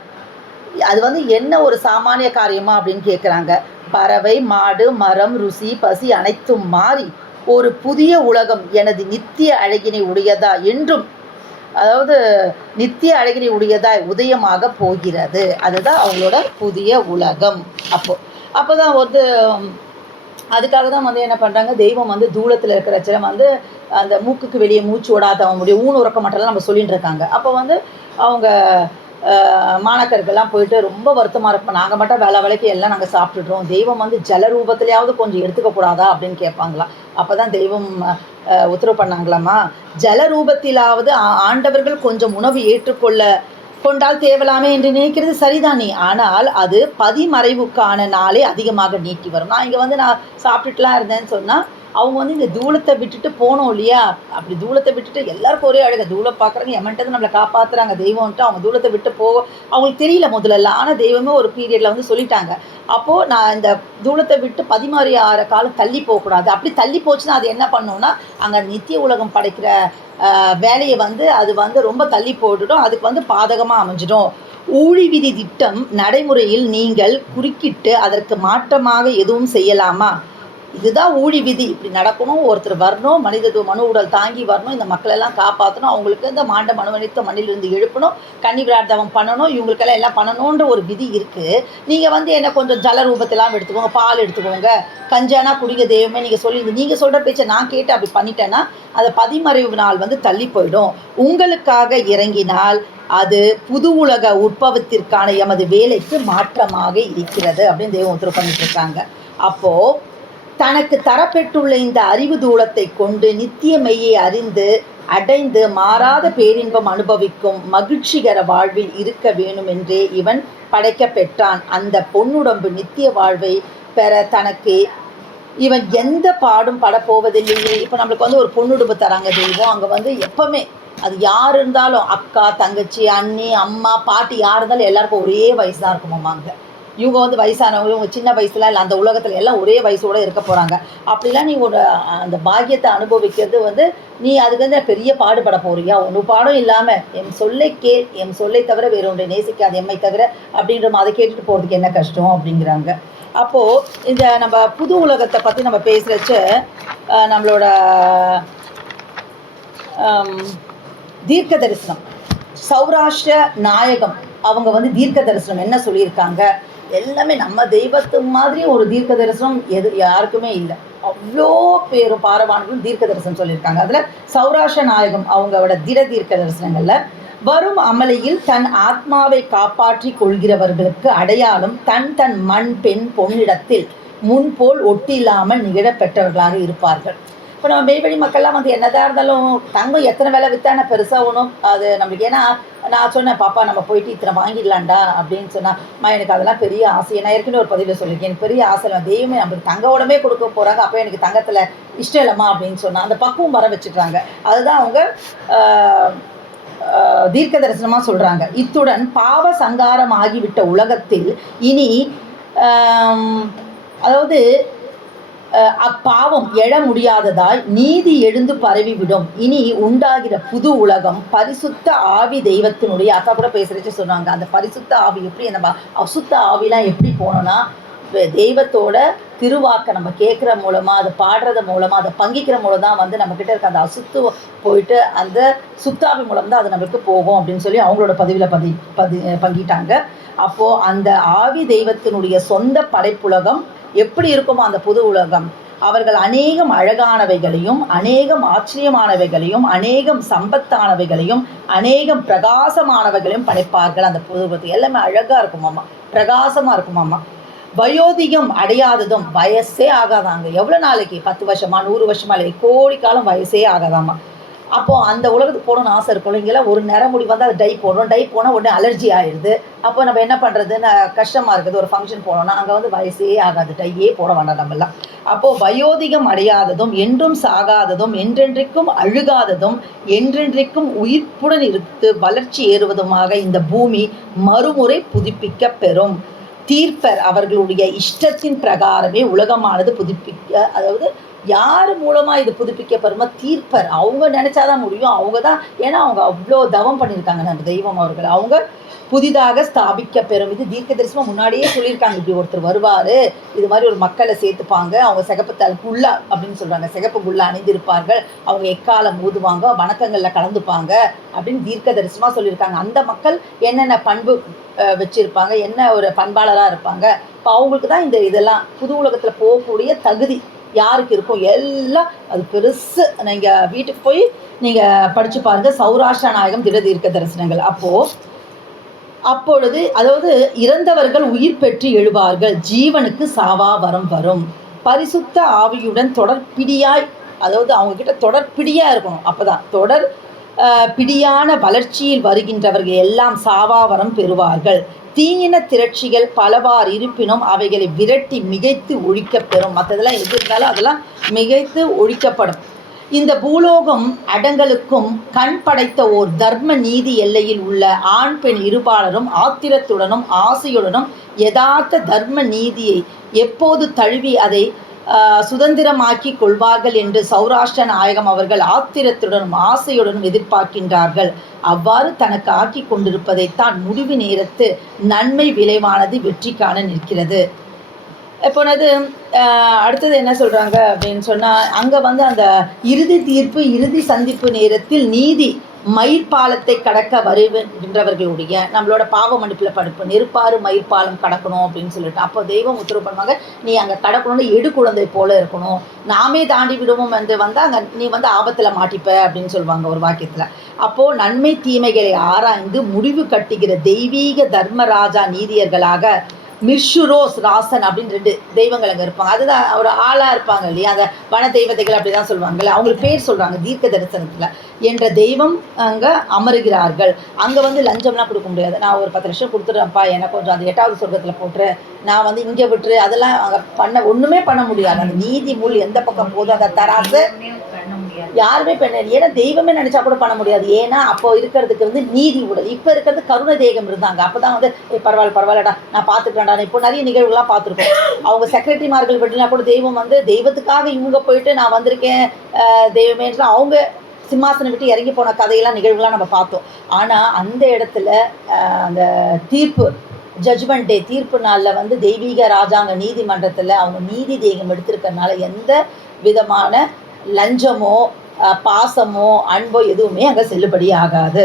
அது வந்து என்ன ஒரு சாமானிய காரியமா அப்படின்னு கேட்குறாங்க. பறவை, மாடு, மரம், ருசி, பசி அனைத்தும் மாறி ஒரு புதிய உலகம் எனது நித்திய அழகினை உடையதா என்றும், அதாவது நித்திய அழகினை உடையதாய் உதயமாக போகிறது. அதுதான் அவங்களோட புதிய உலகம். அப்போ தான் வந்து அதுக்காக தான் வந்து என்ன பண்ணுறாங்க, தெய்வம் வந்து தூளத்தில் இருக்கிற சிலம் வந்து அந்த மூக்குக்கு வெளியே மூச்சு விடாதவங்களுடைய ஊன் உறக்க மட்டும்லாம் நம்ம சொல்லிட்டு இருக்காங்க. அப்போ வந்து அவங்க மாணக்கர்கள்லாம் போயிட்டு ரொம்ப வருத்தமாக இருப்போம், நாங்கள் மட்டும் வேலைக்கு எல்லாம் நாங்கள் சாப்பிட்டுடுறோம், தெய்வம் வந்து ஜல ரூபத்திலேயாவது கொஞ்சம் எடுத்துக்கக்கூடாதா அப்படின்னு கேட்பாங்களாம். அப்போ தான் தெய்வம் உத்தரவு பண்ணாங்களாமா, ஜல ரூபத்திலாவது ஆண்டவர்கள் கொஞ்சம் உணவு கொண்டால் தேவலாமே என்று நினைக்கிறது சரிதானே, ஆனால் அது பதிமறைவுக்கான நாளே அதிகமாக நீட்டி வரும். நான் இங்கே வந்து நான் சாப்பிட்டுட்டுலாம் இருந்தேன்னு சொன்னால் அவங்க வந்து இந்த தூளத்தை விட்டுட்டு போனோம் இல்லையா, அப்படி தூளத்தை விட்டுட்டு எல்லாருக்கும் ஒரே அழகு, தூளம் பார்க்குறாங்க, எமன்ட்டு நம்மளை காப்பாற்றுறாங்க தெய்வம்ன்ட்டு அவங்க தூளத்தை விட்டு அவங்களுக்கு தெரியல முதல்ல, ஆனால் தெய்வமே ஒரு பீரியடில் வந்து சொல்லிட்டாங்க. அப்போது நான் இந்த தூளத்தை விட்டு 16 காலம் தள்ளி போகக்கூடாது. அப்படி தள்ளி போச்சுன்னா அது என்ன பண்ணோன்னா அங்கே நித்திய உலகம் படைக்கிற வேலையை வந்து அது வந்து ரொம்ப தள்ளி போட்டுடும், அதுக்கு வந்து பாதகமாக அமைஞ்சிடும். ஊழி விதி திட்டம் நடைமுறையில் நீங்கள் குறுக்கிட்டு அதற்கு மாற்றமாக எதுவும் செய்யலாமா? இதுதான் ஊழி விதி, இப்படி நடக்கணும், ஒருத்தர் வரணும், மனித உடல் தாங்கி வரணும், இந்த மக்களெல்லாம் காப்பாற்றணும், அவங்களுக்கு இந்த மாண்ட மனுவனித்த மண்ணிலிருந்து எழுப்பணும், கன்னி விரார்த்தவம் பண்ணணும், இவங்களுக்கெல்லாம் எல்லாம் பண்ணணுன்ற ஒரு விதி இருக்குது. நீங்கள் வந்து என்ன கொஞ்சம் ஜல ரூபத்தெல்லாம் எடுத்துக்கோங்க, பால் எடுத்துக்கோங்க, கஞ்சானா குடிக்க தெய்வமே நீங்கள் சொல்கிற பேச்சை நான் கேட்டு அப்படி பண்ணிட்டேன்னா அந்த பதிமறைவு நாள் வந்து தள்ளி போயிடும். உங்களுக்காக இறங்கினால் அது புது உலக உற்பவத்திற்கான எமது வேலைக்கு மாற்றமாக இருக்கிறது அப்படின்னு தெய்வம் உத்தரவு பண்ணிட்டு இருக்காங்க. அப்போது தனக்கு தரப்பெற்றுள்ள இந்த அறிவு தூளத்தை கொண்டு நித்திய மெய்யை அறிந்து அடைந்து மாறாத பேரின்பம் அனுபவிக்கும் மகிழ்ச்சிகர வாழ்வில் இருக்க வேணுமென்றே இவன் படைக்க பெற்றான். அந்த பொன்னுடம்பு நித்திய வாழ்வை பெற தனக்கு இவன் எந்த பாடும் படப்போவதில்லையே. இப்போ நம்மளுக்கு வந்து ஒரு பொண்ணுடும்பு தராங்க தெய்வம், அங்கே வந்து எப்பவுமே அது யார் இருந்தாலும் அக்கா, தங்கச்சி, அண்ணி, அம்மா, பாட்டி யார் இருந்தாலும் எல்லாருக்கும் ஒரே வயசு தான் இருக்குமாம்மா. அங்கே இவங்க வந்து வயசானவங்க, இவங்க சின்ன வயசுல இல்லை, அந்த உலகத்தில் எல்லாம் ஒரே வயசோடு இருக்க போகிறாங்க. அப்படிலாம் நீ ஒரு அந்த பாக்கியத்தை அனுபவிக்கிறது வந்து நீ அதுக்கு வந்து பெரிய பாடுபட போறியா? ஒன்று பாடம் இல்லாமல் என் சொல்லை கேள், என் சொல்லை தவிர வேறு ஒன்றை நேசிக்காது எம்மை தவிர அப்படின்ற அதை கேட்டுட்டு போகிறதுக்கு என்ன கஷ்டம் அப்படிங்கிறாங்க. அப்போது இந்த நம்ம புது உலகத்தை பற்றி நம்ம பேசுகிறச்ச நம்மளோட தீர்க்க தரிசனம் சௌராஷ்டிர நாயகம் அவங்க வந்து தீர்க்க தரிசனம் என்ன சொல்லியிருக்காங்க, எல்லாமே நம்ம தெய்வத்து மாதிரி ஒரு தீர்க்க தரிசனம் யாருக்குமே இல்லை. அவ்வளோ பேரும் பாரவான்களும் தீர்க்க தரிசனம் சொல்லியிருக்காங்க. அதில் சௌராஷ்டிர நாயகம் அவங்களோட தீர்க்க தரிசனங்களில் வரும் அமலையில் தன் ஆத்மாவை காப்பாற்றி கொள்கிறவர்களுக்கு அடையாளம் தன் மண் பெண் பொன்னிடத்தில் முன்போல் ஒட்டில்லாமல் நிகழ பெற்றவர்களாக இருப்பார்கள். இப்போ நம்ம மெய்வழி மக்கள்லாம் வந்து என்னதான் இருந்தாலும் தங்கம் எத்தனை வேலை விற்றா நான் பெருசாக ஒன்றும் அது நம்மளுக்கு, ஏன்னா நான் சொன்னேன் பாப்பா நம்ம போயிட்டு இத்தனை வாங்கிடலாண்டா அப்படின்னு சொன்னால் எனக்கு அதெல்லாம் பெரிய ஆசை. நான் ஏற்கனவே ஒரு பதிவில் சொல்லியிருக்கேன், எனக்கு பெரிய ஆசை இல்லை, தெய்வமே நம்மளுக்கு தங்க உடம்பே கொடுக்க போகிறாங்க, அப்போ எனக்கு தங்கத்தில் இஷ்டம் இல்லைம்மா அப்படின்னு சொன்னால் அந்த பக்குவம் வர வச்சுக்கிறாங்க. அதுதான் அவங்க தீர்க்க தரிசனமாக சொல்கிறாங்க. இத்துடன் பாவ சங்காரம் ஆகிவிட்ட உலகத்தில் இனி அதாவது அப்பாவம் எழ முடியாததாய் நீதி எழுந்து பரவிவிடும். இனி உண்டாகிற புது உலகம் பரிசுத்த ஆவி தெய்வத்தினுடைய அக்கா கூட பேசுறச்சு சொன்னாங்க. அந்த பரிசுத்த ஆவி எப்படி நம்ம அசுத்த ஆவிலாம் எப்படி போனோம்னா தெய்வத்தோட திருவாக்கை நம்ம கேட்குற மூலமாக அதை பாடுறது மூலமாக அதை பங்கிக்கிற மூலம் தான் வந்து நம்மக்கிட்ட இருக்க அந்த அசுத்து போயிட்டு அந்த சுத்தாவி மூலம் தான் அது நம்மளுக்கு போகும் அப்படின்னு சொல்லி அவங்களோட பதிவில் பங்கிட்டாங்க. அப்போது அந்த ஆவி தெய்வத்தினுடைய சொந்த படைப்புலகம் எப்படி இருக்குமோ அந்த புது உலகம், அவர்கள் அநேகம் அழகானவைகளையும் அநேகம் ஆச்சரியமானவைகளையும் அநேகம் சம்பத்தானவைகளையும் அநேகம் பிரகாசமானவைகளையும் படைப்பார்கள். அந்த புது உலகத்துக்கு எல்லாமே அழகாக இருக்குமாம்மா, பிரகாசமாக இருக்குமாம்மா. வயோதிகம் அடையாததும், வயசே ஆகாதாங்க. எவ்வளோ நாளைக்கு, 10 வருஷமா 100 வருஷமா இல்லை, கோடி காலம் வயசே ஆகாதாம்மா. அப்போது அந்த உலகத்துக்கு போகணுன்னு ஆசை இருக்கும். இங்கெல்லாம் ஒரு நிற முடி வந்து அதை டை போடுறோம், டை போனால் உடனே அலர்ஜி ஆகிடுது. அப்போ நம்ம என்ன பண்ணுறதுன்னு கஷ்டமாக இருக்குது. ஒரு ஃபங்க்ஷன் போனோன்னா அங்கே வந்து வயசே ஆகாது, டையே போட வேண்டாம் நம்மெல்லாம். அப்போது வயோதிகம் அடையாததும் என்றும் சாகாததும் என்றென்றைக்கும் அழுகாததும் என்றென்றைக்கும் உயிர்ப்புடன் இருந்து வளர்ச்சி ஏறுவதுமாக இந்த பூமி மறுமுறை புதுப்பிக்க பெறும். தீர்ப்பர் அவர்களுடைய இஷ்டத்தின் பிரகாரமே உலகமானது புதுப்பிக்க, அதாவது யார் மூலமாக இது புதுப்பிக்கப்படுமா? தீர்ப்பர். அவங்க நினச்சாதான் முடியும். அவங்க தான், ஏன்னா அவங்க அவ்வளோ தவம் பண்ணியிருக்காங்க நம்ம தெய்வம் அவர்கள். அவங்க புதிதாக ஸ்தாபிக்க பெறும். இது தீர்க்க தரிசனமாக முன்னாடியே சொல்லியிருக்காங்க. இப்படி ஒருத்தர் வருவார், இது மாதிரி ஒரு மக்களை சேர்த்துப்பாங்க, அவங்க சிகப்பு குல்லா அப்படின்னு சொல்கிறாங்க, சிகப்பு குல்லா அணிந்திருப்பார்கள், அவங்க எக்காலம் ஊதுவாங்க, வணக்கங்களில் கலந்துப்பாங்க அப்படின்னு தீர்க்க தரிசனமாக சொல்லியிருக்காங்க. அந்த மக்கள் என்னென்ன பண்பு வச்சுருப்பாங்க, என்ன ஒரு பண்பாளராக இருப்பாங்க, இப்போ அவங்களுக்கு தான் இதெல்லாம் புது உலகத்தில் போகக்கூடிய தகுதி யாருக்கு இருக்கும். எல்லாம் அது பெருசு. நீங்கள் வீட்டுக்கு போய் நீங்கள் படித்து பாருங்கள், சௌராஷ்டிர நாயகம் திட தீர்க்க தரிசனங்கள். அப்பொழுது அதாவது இறந்தவர்கள் உயிர் பெற்று எழுவார்கள், ஜீவனுக்கு சாவா வரம் வரும். பரிசுத்த ஆவியுடன் தொடர்பிடியாய், அதாவது அவங்கக்கிட்ட தொடர்பிடியாக இருக்கணும். அப்போ தான் தொடர் பிடியான வளர்ச்சியில் வருகின்றவர்கள் எல்லாம் சாவாவரம் பெறுவார்கள். தீயின திரட்சிகள் பலவாறு இருப்பினும் அவைகளை விரட்டி மிகைத்து ஒழிக்க பெறும். மற்றதெல்லாம் எது இருந்தாலும் அதெல்லாம் மிகைத்து ஒழிக்கப்படும். இந்த பூலோகம் அடங்கலுக்கும் கண் படைத்த ஓர் தர்ம நீதி எல்லையில் உள்ள ஆண் பெண் இருபாலரும் ஆத்திரத்துடனும் ஆசையுடனும் யதார்த்த தர்ம நீதியை எப்போது தழுவி அதை சுதந்திரமாக்கி கொள்வார்கள் என்று சௌராஷ்டிர நாயகம் அவர்கள் ஆத்திரத்துடனும் ஆசையுடனும் எதிர்பார்க்கின்றார்கள். அவ்வாறு தனக்கு ஆக்கி கொண்டிருப்பதைத்தான் முடிவு நேரத்து நன்மை விளைவானது வெற்றி காண நிற்கிறது. இப்போது அடுத்தது என்ன சொல்கிறாங்க அப்படின்னு சொன்னால், அங்கே வந்து அந்த இறுதி தீர்ப்பு, இறுதி சந்திப்பு நேரத்தில் நீதி மயிர்பாலத்தை கடக்க வருகின்றவர்களுடைய நம்மளோட பாவ மன்னிப்பில் படுப்பு நெருப்பாறு மயிர்பாலம் கடக்கணும் அப்படின்னு சொல்லிட்டு, அப்போ தெய்வம் உத்தரவு பண்ணுவாங்க, நீ அங்கே கடக்கணும்னு எடு குழந்தை போல இருக்கணும், நாமே தாண்டி விடுவோம் என்று வந்தால் அங்கே நீ வந்து ஆபத்தில் மாட்டிப்ப அப்படின்னு சொல்லுவாங்க ஒரு வாக்கியத்தில். அப்போது நன்மை தீமைகளை ஆராய்ந்து முடிவு கட்டுகிற தெய்வீக தர்மராஜா நீதியர்களாக மிர்ஷுரோஸ் ராசன் அப்படின்னு 2 தெய்வங்கள் அங்கே இருப்பாங்க. அதுதான் ஒரு ஆளாக இருப்பாங்க இல்லையா, அந்த வன தெய்வதைகள் அப்படி தான் சொல்லுவாங்கல்ல, அவங்களுக்கு பேர் சொல்கிறாங்க தீர்க்க தரிசனத்தில் என்ற தெய்வம் அங்கே அமருகிறார்கள். அங்கே வந்து லஞ்சம்லாம் கொடுக்க முடியாது. நான் ஒரு 10 லட்சம் கொடுத்துட்றேன்ப்பா, எனக்கு கொஞ்சம் அந்த 8வது சொர்க்கத்தில் போட்டுரு, நான் வந்து இங்கே விட்டுரு, அதெல்லாம் அங்கே ஒன்றுமே பண்ண முடியாது. அந்த நீதி முள் எந்த பக்கம் போதும், அந்த தராசு யாருமே பண்ண, ஏன்னா தெய்வமே நினைச்சா கூட பண்ண முடியாது. ஏன்னா அப்போ இருக்கிறதுக்கு வந்து நீதி உடல், இப்போ இருக்கிறது கருணை தேகம் இருந்தாங்க. அப்போ தான் வந்து பரவாயில்லடா நான் பார்த்துக்கிறேன்டா. இப்போ நிறைய நிகழ்வுகள்லாம் பார்த்துருக்கோம். அவங்க செக்ரட்டரிமார்கள் பற்றினா கூட தெய்வம் வந்து தெய்வத்துக்காக இவங்க போயிட்டு நான் வந்திருக்கேன் தெய்வமேன்ற அவங்க சிம்மாசனம் விட்டு இறங்கி போன கதையெல்லாம் நிகழ்வுகள்லாம் நம்ம பார்த்தோம். ஆனால் அந்த இடத்துல அந்த தீர்ப்பு ஜட்ஜ்மெண்ட் டே தீர்ப்பு நாளில் வந்து தெய்வீக ராஜாங்க நீதிமன்றத்தில் அவங்க நீதி தேகம் எடுத்திருக்கறனால எந்த விதமான லஞ்சமோ பாசமோ அன்போ எதுவுமே அங்கே செல்லுபடி ஆகாது.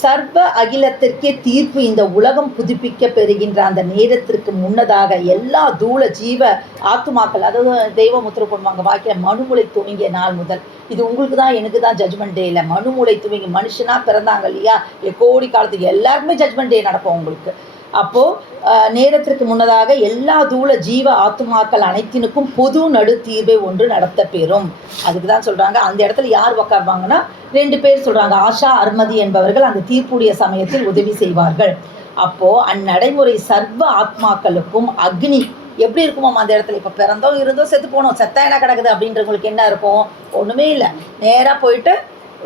சர்வ அகிலத்திற்கே தீர்ப்பு இந்த உலகம் புதுப்பிக்க பெறுகின்ற அந்த நேரத்திற்கு முன்னதாக எல்லா தூள ஜீவ ஆத்துமாக்கள், அதாவது தெய்வம் உத்தரவு பண்ணுவாங்க வாக்கிய மனுமுலை துவங்கிய நாள் முதல், இது உங்களுக்கு தான் எனக்கு தான் ஜட்ஜ்மெண்ட் டே இல்லை, மனுமுலை துவங்கி மனுஷனாக பிறந்தாங்க இல்லையா, கோடி காலத்துக்கு எல்லாருக்குமே ஜட்ஜ்மெண்ட் டே நடக்கும் உங்களுக்கு. அப்போது நேரத்திற்கு முன்னதாக எல்லா தூள ஜீவ ஆத்துமாக்கள் அனைத்தினுக்கும் பொது நடு தீர்வை ஒன்று நடத்த பெறும். அதுக்கு தான் சொல்கிறாங்க. அந்த இடத்துல யார் உட்காருவாங்கன்னா 2 பேர் சொல்கிறாங்க. ஆஷா அர்மதி என்பவர்கள் அந்த தீர்ப்புடைய சமயத்தில் உதவி செய்வார்கள். அப்போது அந்நடைமுறை சர்வ ஆத்மாக்களுக்கும் அக்னி எப்படி இருக்குமோ அந்த இடத்துல, இப்போ பிறந்தோம் இருந்தோம் செத்து போனோம், செத்தா என்ன கிடக்குது அப்படின்றவங்களுக்கு என்ன இருக்கும், ஒன்றுமே இல்லை, நேராக போயிட்டு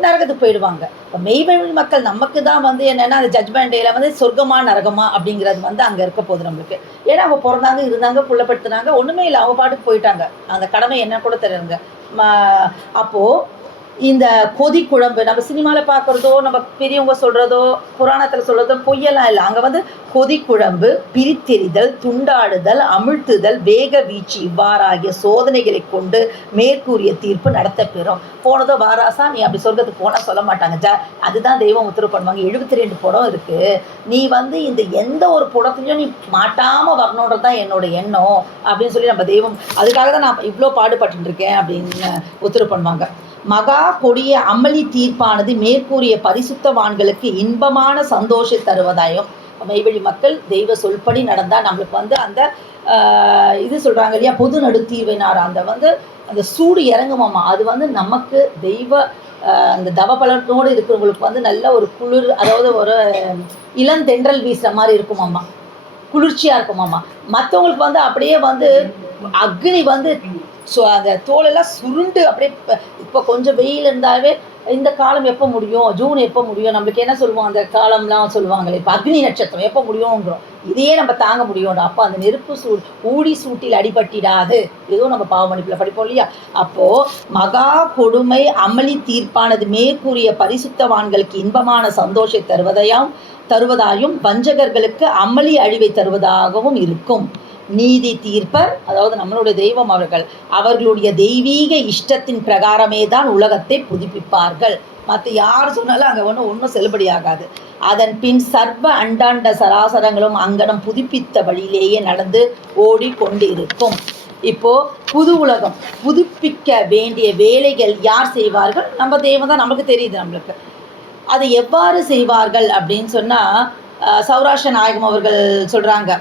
நரகத்துக்கு போயிடுவாங்க. இப்போ மெய்வழி மக்கள் நமக்கு தான் வந்து என்னென்னா அந்த ஜட்மெண்ட் டேயில் வந்து சொர்க்கமா நரகமா அப்படிங்கிறது வந்து அங்கே இருக்க போகுது நம்மளுக்கு. ஏன்னா அவங்க பிறந்தாங்க, இருந்தாங்க, புள்ளப்படுத்தினாங்க, ஒன்றுமே இல்லை, அவங்க பாட்டுக்கு போயிட்டாங்க. அந்த கடமை என்ன கூட தெரியுங்க. அப்போது இந்த கொதி குழம்பு நம்ம சினிமாவில் பார்க்குறதோ, நம்ம பெரியவங்க சொல்கிறதோ, புராணத்தில் சொல்கிறதோ பொய்யெல்லாம் இல்லை. அங்கே வந்து கொதி குழம்பு, பிரித்தெறிதல், துண்டாடுதல், அமிழ்த்துதல், வேக வீச்சு இவ்வாறாகிய சோதனைகளை கொண்டு மேற்கூறிய தீர்ப்பு நடத்தப்பெறும். போனதோ வாராசா நீ அப்படி சொர்க்கத்துக்கு போனால் சொல்ல மாட்டாங்க. அதுதான் தெய்வம் உத்தரவு பண்ணுவாங்க. 72 படம் இருக்குது, நீ வந்து இந்த எந்த ஒரு படத்துலையும் நீ மாட்டாமல் வரணுன்றது தான் என்னோட எண்ணம் அப்படின்னு சொல்லி நம்ம தெய்வம், அதுக்காக தான் நான் இவ்வளோ பாடுபட்டு இருக்கேன் அப்படின்னு உத்தரவு பண்ணுவாங்க. மகா கொடிய அமளி தீர்ப்பானது மேற்கூறிய பரிசுத்தவான்களுக்கு இன்பமான சந்தோஷம் தருவதாயும், மெய்வழி மக்கள் தெய்வ சொல்படி நடந்தால் நம்மளுக்கு வந்து அந்த இது சொல்கிறாங்க இல்லையா, பொது நடுத்தீர்வினார் அந்த வந்து அந்த சூடு இறங்குமாம்மா. அது வந்து நமக்கு தெய்வ அந்த தவபலனோடு இருக்கிறவங்களுக்கு வந்து நல்ல ஒரு குளிர், அதாவது ஒரு இளந்தென்றல் வீசுகிற மாதிரி இருக்குமாம்மா, குளிர்ச்சியாக இருக்குமாம்மா. மற்றவங்களுக்கு வந்து அப்படியே வந்து அக்னி வந்து அந்த தோலெல்லாம் சுருண்டு அப்படியே. இப்போ கொஞ்சம் வெயில் இருந்தாவே இந்த காலம் எப்போ முடியும், ஜூன் எப்போ முடியும், நம்மளுக்கு என்ன சொல்லுவோம் அந்த காலம்லாம் சொல்லுவாங்களே, இப்போ அக்னி நட்சத்திரம் எப்போ முடியுங்கிறோம். இதையே நம்ம தாங்க முடியும். அப்போ அந்த நெருப்பு ஊடி சூட்டில் அடிபட்டிடாது, ஏதோ நம்ம பாவமணிப்பில் படிப்போம் இல்லையா. அப்போது மகா கொடுமை அமளி தீர்ப்பானது மேற்கூறிய பரிசுத்தவான்களுக்கு இன்பமான சந்தோஷத்தை தருவதாயும் வஞ்சகர்களுக்கு அமளி அழிவை தருவதாகவும் இருக்கும். நீதி தீர்ப்பர், அதாவது நம்மளுடைய தெய்வம் அவர்களுடைய தெய்வீக இஷ்டத்தின் பிரகாரமே தான் உலகத்தை புதுப்பிப்பார்கள். மற்ற யார் சொன்னாலும் அங்கே ஒன்றும் செல்லுபடியாகாது. அதன் பின் சர்வ அண்டாண்ட சராசரங்களும் அங்கனம் புதுப்பித்த வழியிலேயே நடந்து ஓடிக்கொண்டு இருக்கும். இப்போது புது உலகம் புதுப்பிக்க வேண்டிய வேலைகள் யார் செய்வார்கள்? நம்ம தெய்வம் தான், நமக்கு தெரியுது. நம்மளுக்கு அதை எவ்வாறு செய்வார்கள் அப்படின்னு சொன்னால், சௌராஷ்டிர நாயகம் அவர்கள் சொல்கிறாங்க,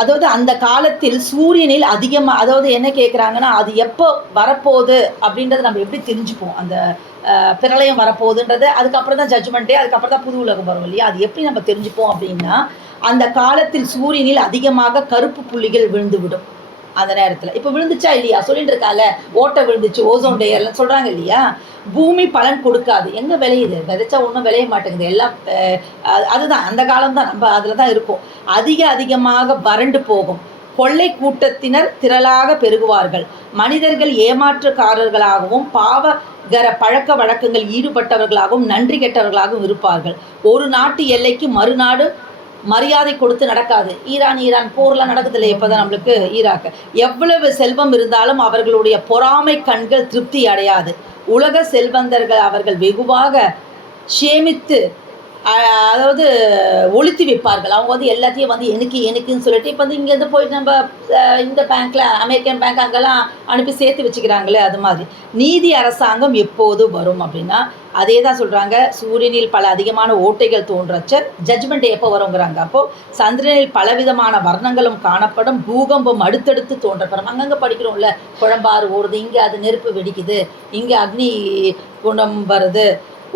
அதாவது அந்த காலத்தில் சூரியனில் அதிகமாக, அதாவது என்ன கேட்குறாங்கன்னா, அது எப்போ வரப்போகுது அப்படின்றத நம்ம எப்படி தெரிஞ்சுப்போம்? அந்த பிரளயம் வரப்போகுதுன்றது அதுக்கப்புறம் தான் ஜட்ஜ்மெண்ட்டே, அதுக்கப்புறம் தான் புது உலகம் வரும் இல்லையா. அது எப்படி நம்ம தெரிஞ்சுப்போம் அப்படின்னா, அந்த காலத்தில் சூரியனில் அதிகமாக கருப்பு புள்ளிகள் விழுந்துவிடும். அந்த நேரத்தில் இப்போ விழுந்துச்சா இல்லையா சொல்லிட்டு இருக்கால, ஓட்டை விழுந்துச்சு, ஓசோன் லேயர்லாம் சொல்கிறாங்க இல்லையா. பூமி பலன் கொடுக்காது. எங்கே விளையுது? விதைச்சா ஒன்றும் விளைய மாட்டேங்குது எல்லாம். அதுதான் அந்த காலம் தான், நம்ம அதில் தான் இருக்கும். அதிகமாக வறண்டு போகும். கொள்ளை கூட்டத்தினர் திரளாக பெருகுவார்கள். மனிதர்கள் ஏமாற்றுக்காரர்களாகவும் பாவகர பழக்க வழக்கங்கள் ஈடுபட்டவர்களாகவும் நன்றி கெட்டவர்களாகவும் இருப்பார்கள். ஒரு நாட்டு எல்லைக்கு மறுநாடு மரியாதை கொடுத்து நடக்காது. ஈரான் போர்லாம் நடக்குதில்லை இப்போ தான் நம்மளுக்கு. ஈராக்கு எவ்வளவு செல்வம் இருந்தாலும் அவர்களுடைய பொறாமை கண்கள் திருப்தி அடையாது. உலக செல்வந்தர்கள் அவர்கள் வெகுவாக சேமித்து, அதாவது ஒழித்து வைப்பார்கள். அவங்க வந்து எல்லாத்தையும் வந்து எனக்குன்னு சொல்லிட்டு இப்போ வந்து இங்கேருந்து போயிட்டு நம்ம இந்த பேங்க்கில், அமெரிக்கன் பேங்க் அங்கெல்லாம் அனுப்பி சேர்த்து வச்சுக்கிறாங்களே, அது மாதிரி. நீதி அரசாங்கம் எப்போது வரும் அப்படின்னா, அதே தான் சொல்கிறாங்க. சூரியனில் பல அதிகமான ஓட்டைகள் தோன்றச்ச ஜட்ஜ்மெண்ட் எப்போ வருங்கிறாங்க. அப்போது சந்திரனில் பலவிதமான வர்ணங்களும் காணப்படும். பூகம்பம் அடுத்தடுத்து தோன்றப்படும். அங்கங்கே படிக்கிறோம்ல, குழம்பாறு ஓடுது, இங்கே அது நெருப்பு வெடிக்குது, இங்கே அக்னி குண்டம் வருது.